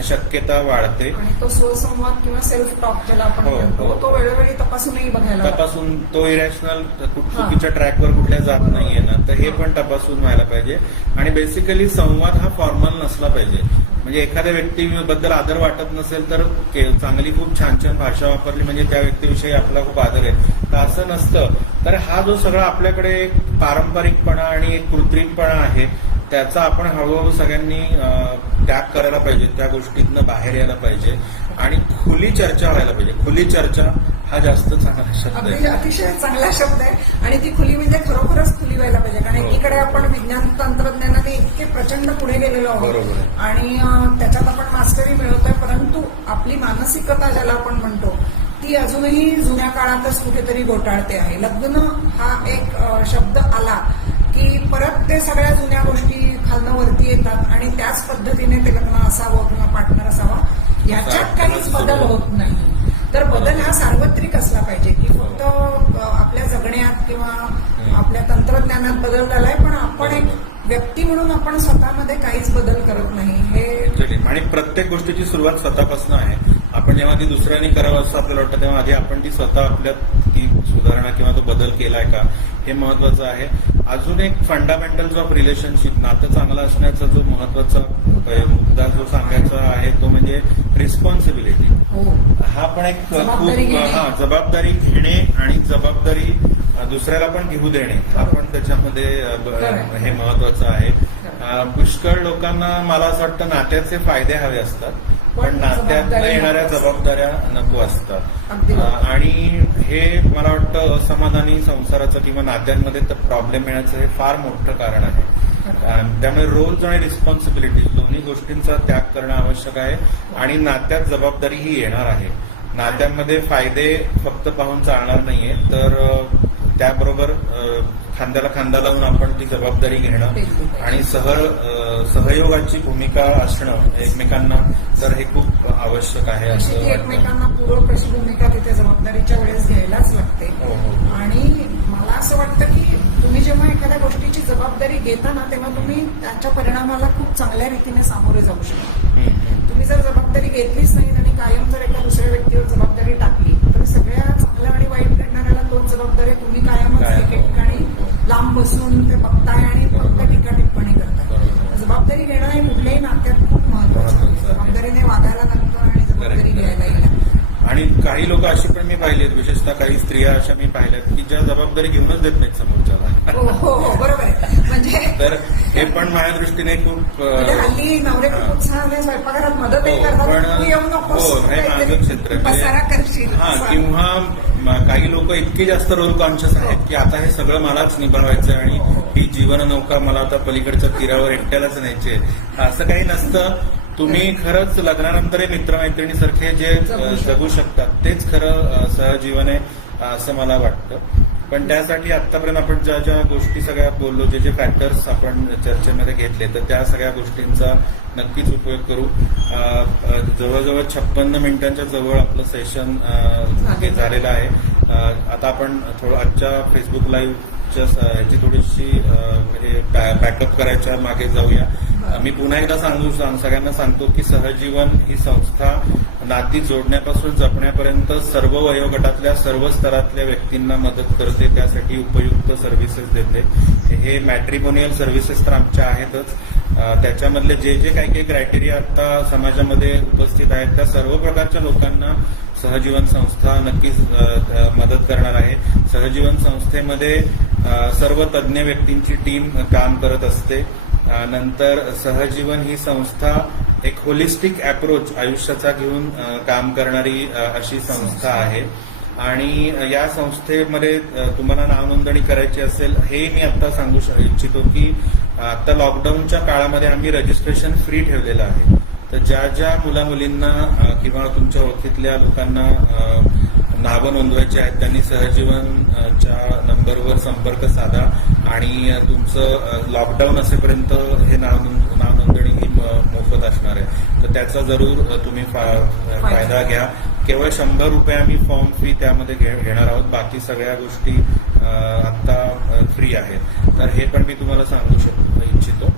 शक्यता वाढते. आणि तो स्वसंवाद किंवा सेल्फ टॉक ज्याला आपण म्हणतो तो वेळोवेळी तपासूनही बघायला तो इरॅशनल चुकीच्या ट्रॅकवर कुठल्या जात नाहीये ना, तर हे पण तपासून व्हायला पाहिजे. आणि बेसिकली संवाद हा फॉर्मल नसला पाहिजे. म्हणजे एखाद्या व्यक्तीबद्दल आदर वाटत नसेल तर चांगली खूप छान छान भाषा वापरली म्हणजे त्या व्यक्तीविषयी आपला खूप आदर आहे, तर असं नसतं. तर हा जो सगळा आपल्याकडे एक पारंपरिकपणा आणि एक कृत्रिमपणा आहे त्याचा आपण हळूहळू सगळ्यांनी त्याग करायला पाहिजे. त्या गोष्टीतनं बाहेर यायला पाहिजे आणि खुली चर्चा व्हायला पाहिजे. खुली चर्चा हा जास्त चांगला शब्द आहे, अतिशय चांगला शब्द आहे. आणि ती खुली म्हणजे खरोखरच खुली व्हायला पाहिजे. कारण एकीकडे आपण विज्ञान तंत्रज्ञानाने इतके प्रचंड पुढे गेलेलो आहोत आणि त्याच्यात आपण मास्टरी मिळवतोय, परंतु आपली मानसिकता ज्याला आपण म्हणतो ती अजूनही जुन्या काळातच कुठेतरी गोटाळते आहे. लग्न हा एक शब्द आला की परत ते सगळ्या जुन्या गोष्टी खालनं वरती येतात आणि त्याच पद्धतीने ते लग्न असावं किंवा पार्टनर असावा याच्यात काहीच बदल होत नाही. तर बदल हा सार्वत्रिक असला पाहिजे की फक्त आपल्या जगण्यात किंवा आपल्या तंत्रज्ञानात बदल झालाय, पण आपण एक व्यक्ती म्हणून आपण स्वतःमध्ये काहीच बदल करत नाही हे आणि प्रत्येक गोष्टीची सुरुवात स्वतःपासून आहे. आपण जेव्हा ती दुसऱ्याने करावं असं आपल्याला वाटतं तेव्हा आधी आपण ती स्वतः आपल्यात ती सुधारणा किंवा तो बदल केलाय का हे महत्वाचं आहे. अजून एक फंडामेंटल्स ऑफ रिलेशनशिप, नातं चांगलं असण्याचा जो महत्वाचा मुद्दा जो सांगायचा आहे तो म्हणजे रिस्पॉन्सिबिलिटी. हो, हा पण एक जबाबदारी खूप घेणे. जबाबदारी घेणे आणि जबाबदारी दुसऱ्याला पण घेऊ देणे आपण त्याच्यामध्ये हे महत्वाचं आहे. पुष्कळ लोकांना मला असं वाटतं नात्याचे फायदे हवे असतात पण नात्यात येणाऱ्या जबाबदाऱ्या नको असतात. आणि हे मला वाटतं असमाधानी संसाराचं किंवा नात्यांमध्ये तर प्रॉब्लेम येण्याचं हे फार मोठं कारण आहे. त्यामुळे रोल्स आणि रिस्पॉन्सिबिलिटीज दोन्ही गोष्टींचा त्याग करणं आवश्यक आहे आणि नात्यात जबाबदारी ही येणार आहे. नात्यांमध्ये फायदे फक्त पाहून चालणार नाहीये तर त्याबरोबर खांद्याला खांदा लावून आपण ती जबाबदारी घेणं आणि सहयोगाची भूमिका असणं एकमेकांना तर हे खूप आवश्यक आहे असं वाटतं. एकमेकांना पूरक अशी भूमिका तिथे जबाबदारीच्या वेळेस घ्यायलाच लागते. आणि मला असं वाटतं की तुम्ही जेव्हा एखाद्या गोष्टीची जबाबदारी घेता ना तेव्हा तुम्ही त्याच्या परिणामाला खूप चांगल्या रीतीने सामोरे जाऊ शकता. तुम्ही जर जबाबदारी घेतलीच नाही आणि कायम जर एका दुसऱ्या व्यक्तीवर जबाबदारी टाकली तर सगळ्या चांगल्या आणि वाईट घडणाऱ्याला तोच जबाबदारी तुम्ही कायमच एके ठिकाणी लांब बसून ते बघताय आणि फक्त टीका टिप्पणी करताय. जबाबदारी घेणं हे कुठल्याही नात्यात खूप महत्वाचं आहे. जबाबदारीने वागायला लागतं आणि जबाबदारी घ्यायलाही लागतं. आणि काही लोक अशी पण मी पाहिलेत, विशेषतः काही स्त्रिया अशा मी पाहिल्यात की ज्या जबाबदारी घेऊनच देत नाहीत समोरच्याला. हो बरोबर आहे. म्हणजे तर हे पण माझ्या दृष्टीने खूप हल्ली नवरे खूप उत्साहाने स्वयंपाकघरात मदतही करतात. तू येऊ नकोस, हे माझं क्षेत्र पसारा करशील. किंवा काही लोक इतके जास्त रोल कॉन्शियस आहेत की आता हे सगळं मलाच निभावायचं आणि ही जीवन नौका मला आता पलीकडच्या तीरावर एकट्यालाच न्यायची. असं काही नसतं. तुम्ही खरंच लग्नानंतर मित्रमैत्रिणीसारखे जे जगू शकतात तेच खरं सहजीवन आहे असं मला वाटतं. पण त्यासाठी आतापर्यंत आपण ज्या ज्या गोष्टी सगळ्या बोललो, जे जे फॅक्टर्स आपण चर्चेमध्ये घेतले तर त्या सगळ्या गोष्टींचा नक्कीच उपयोग करू. जवळजवळ 56 मिनिटांच्या जवळ आपलं सेशन झालेलं आहे. आता आपण थोडं आजच्या फेसबुक लाईव्हच्या ह्याची थोडीशी बॅकअप करायच्या मागे जाऊया. मी पुन्हा एकदा सगळ्यांना सांगतो की सहजीवन ही संस्था नाती जोडण्यापासून जपण्यापर्यंत सर्व वयोगटातल्या सर्व स्तरातल्या व्यक्तींना मदत करते. त्यासाठी उपयुक्त सर्व्हिसेस देते. हे मॅट्रिमोनियल सर्व्हिसेस तर आमच्या आहेतच. त्याच्यामधले जे जे काही क्रायटेरिया आता समाजामध्ये उपस्थित आहेत त्या सर्व प्रकारच्या लोकांना सहजीवन संस्था नक्कीच मदत करणार आहे. सहजीवन संस्थेमध्ये सर्व तज्ज्ञ व्यक्तींची टीम काम करत असते. नंतर सहजीवन ही संस्था एक होलिस्टिक अप्रोच आयुष्याचा घेऊन काम करणारी अशी संस्था आहे. आणि या संस्थेमध्ये तुम्हाला नाव नोंदणी करायची असेल हे मी आता सांगू इच्छितो की आता लॉकडाऊनच्या काळामध्ये आम्ही रजिस्ट्रेशन फ्री ठेवलेलं आहे. तर ज्या ज्या मुलामुलींना किंवा तुमच्या ओळखीतल्या लोकांना नावं नोंदवायची आहेत त्यांनी सहजीवनच्या नंबरवर संपर्क साधा आणि तुमचं लॉकडाऊन असेपर्यंत हे नाव नोंदणी ही मोफत असणार आहे. तर त्याचा जरूर तुम्ही फायदा घ्या. केवळ 100 रुपये आम्ही फॉर्म फी त्यामध्ये घेणार आहोत. बाकी सगळ्या गोष्टी आता फ्री आहेत. तर हे पण मी तुम्हाला सांगू इच्छितो.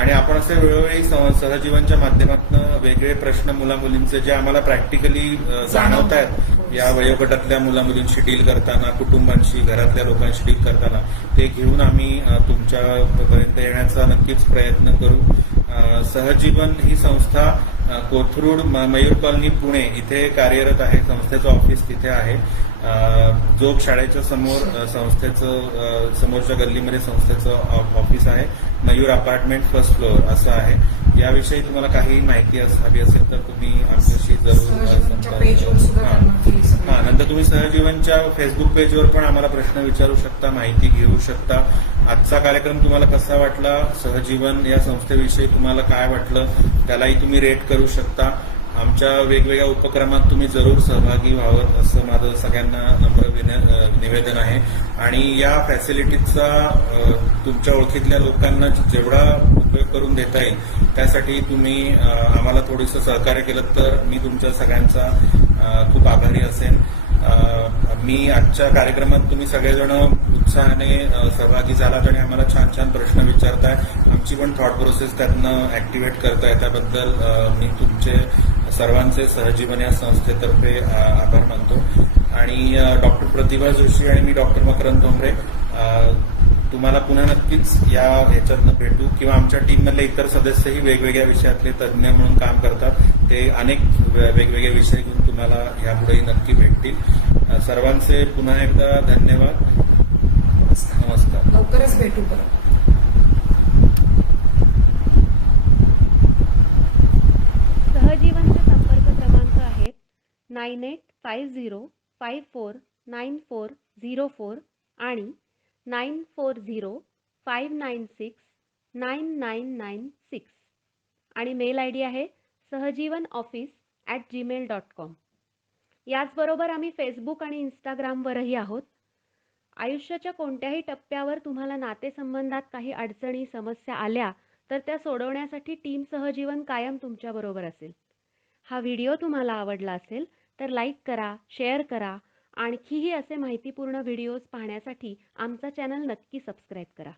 आणि आपण असे वेळोवेळी सहजीवनच्या माध्यमातून वेगळे प्रश्न मुलामुलींचे जे आम्हाला प्रॅक्टिकली जाणवत आहेत या वयोगटातल्या मुलामुलींशी डील करताना, कुटुंबांशी, घरातल्या लोकांशी डील करताना ते घेऊन आम्ही तुमच्यापर्यंत येण्याचा नक्कीच प्रयत्न करू. सहजीवन ही संस्था कोथरूड मयूर कॉलनी पुणे इथे कार्यरत आहे. संस्थेचं ऑफिस तिथे आहे. जोग शाळेच्या समोर समोरच्या गल्लीमध्ये संस्थेचं ऑफिस आहे. मयूर अपार्टमेंट फर्स्ट फ्लोअर असं आहे. याविषयी तुम्हाला काही माहिती हवी असेल तर तुम्ही आमच्याशी जरूर नंतर तुम्ही सहजीवनच्या फेसबुक पेजवर पण आम्हाला प्रश्न विचारू शकता, माहिती घेऊ शकता. आजचा कार्यक्रम तुम्हाला कसा वाटला, सहजीवन या संस्थेविषयी तुम्हाला काय वाटलं त्यालाही तुम्ही रेट करू शकता. आमच्या वेगवेगळ्या उपक्रमात तुम्ही जरूर सहभागी व्हावं असं माझं सगळ्यांना नम्र निवेदन आहे. आणि या फॅसिलिटीजचा तुमच्या ओळखीतल्या लोकांना जेवढा उपयोग करून देता येईल त्यासाठी तुम्ही आम्हाला थोडंसं सहकार्य केलं तर मी तुमच्या सगळ्यांचा खूप आभारी असेन. मी आजच्या कार्यक्रमात तुम्ही सगळेजण उत्साहाने सहभागी झालात आणि आम्हाला छान छान प्रश्न विचारताय. आमची पण थॉट प्रोसेस त्यातनं ऍक्टिव्हेट करताय. त्याबद्दल मी तुमचे सर्वांचे सहजीवन या संस्थेतर्फे आभार मानतो. आणि डॉक्टर प्रतिभा जोशी आणि मी डॉक्टर मकरंद ठोंबरे तुम्हाला पुन्हा नक्कीच ह्याच्यातनं भेटू, किंवा आमच्या टीममधले इतर सदस्यही वेगवेगळ्या विषयातले तज्ज्ञ म्हणून काम करतात. ते अनेक वेगवेगळे विषय घेऊन तुम्हाला यापुढेही नक्की भेटतील. सर्वांचे पुन्हा एकदा धन्यवाद. नमस्कार. लवकरच भेटू परत. सहजीवनचे संपर्क क्रमांक आहेत 9850549404 आणि 9405969996 आणि मेल ID आहे sahajivanoffice@gmail.com. याचबरोबर आम्ही फेसबुक आणि इंस्टाग्रामवरही आहोत. आयुष्याच्या कोणत्याही टप्प्यावर तुम्हाला नातेसंबंधात काही अडचणी समस्या आल्या तर त्या सोडवण्यासाठी टीम सहजीवन कायम तुमच्याबरोबर असेल. हा व्हिडिओ तुम्हाला आवडला असेल तर लाईक करा, शेअर करा. आणखीही असे माहितीपूर्ण व्हिडिओज पाहण्यासाठी आमचा चॅनल नक्की सबस्क्राईब करा.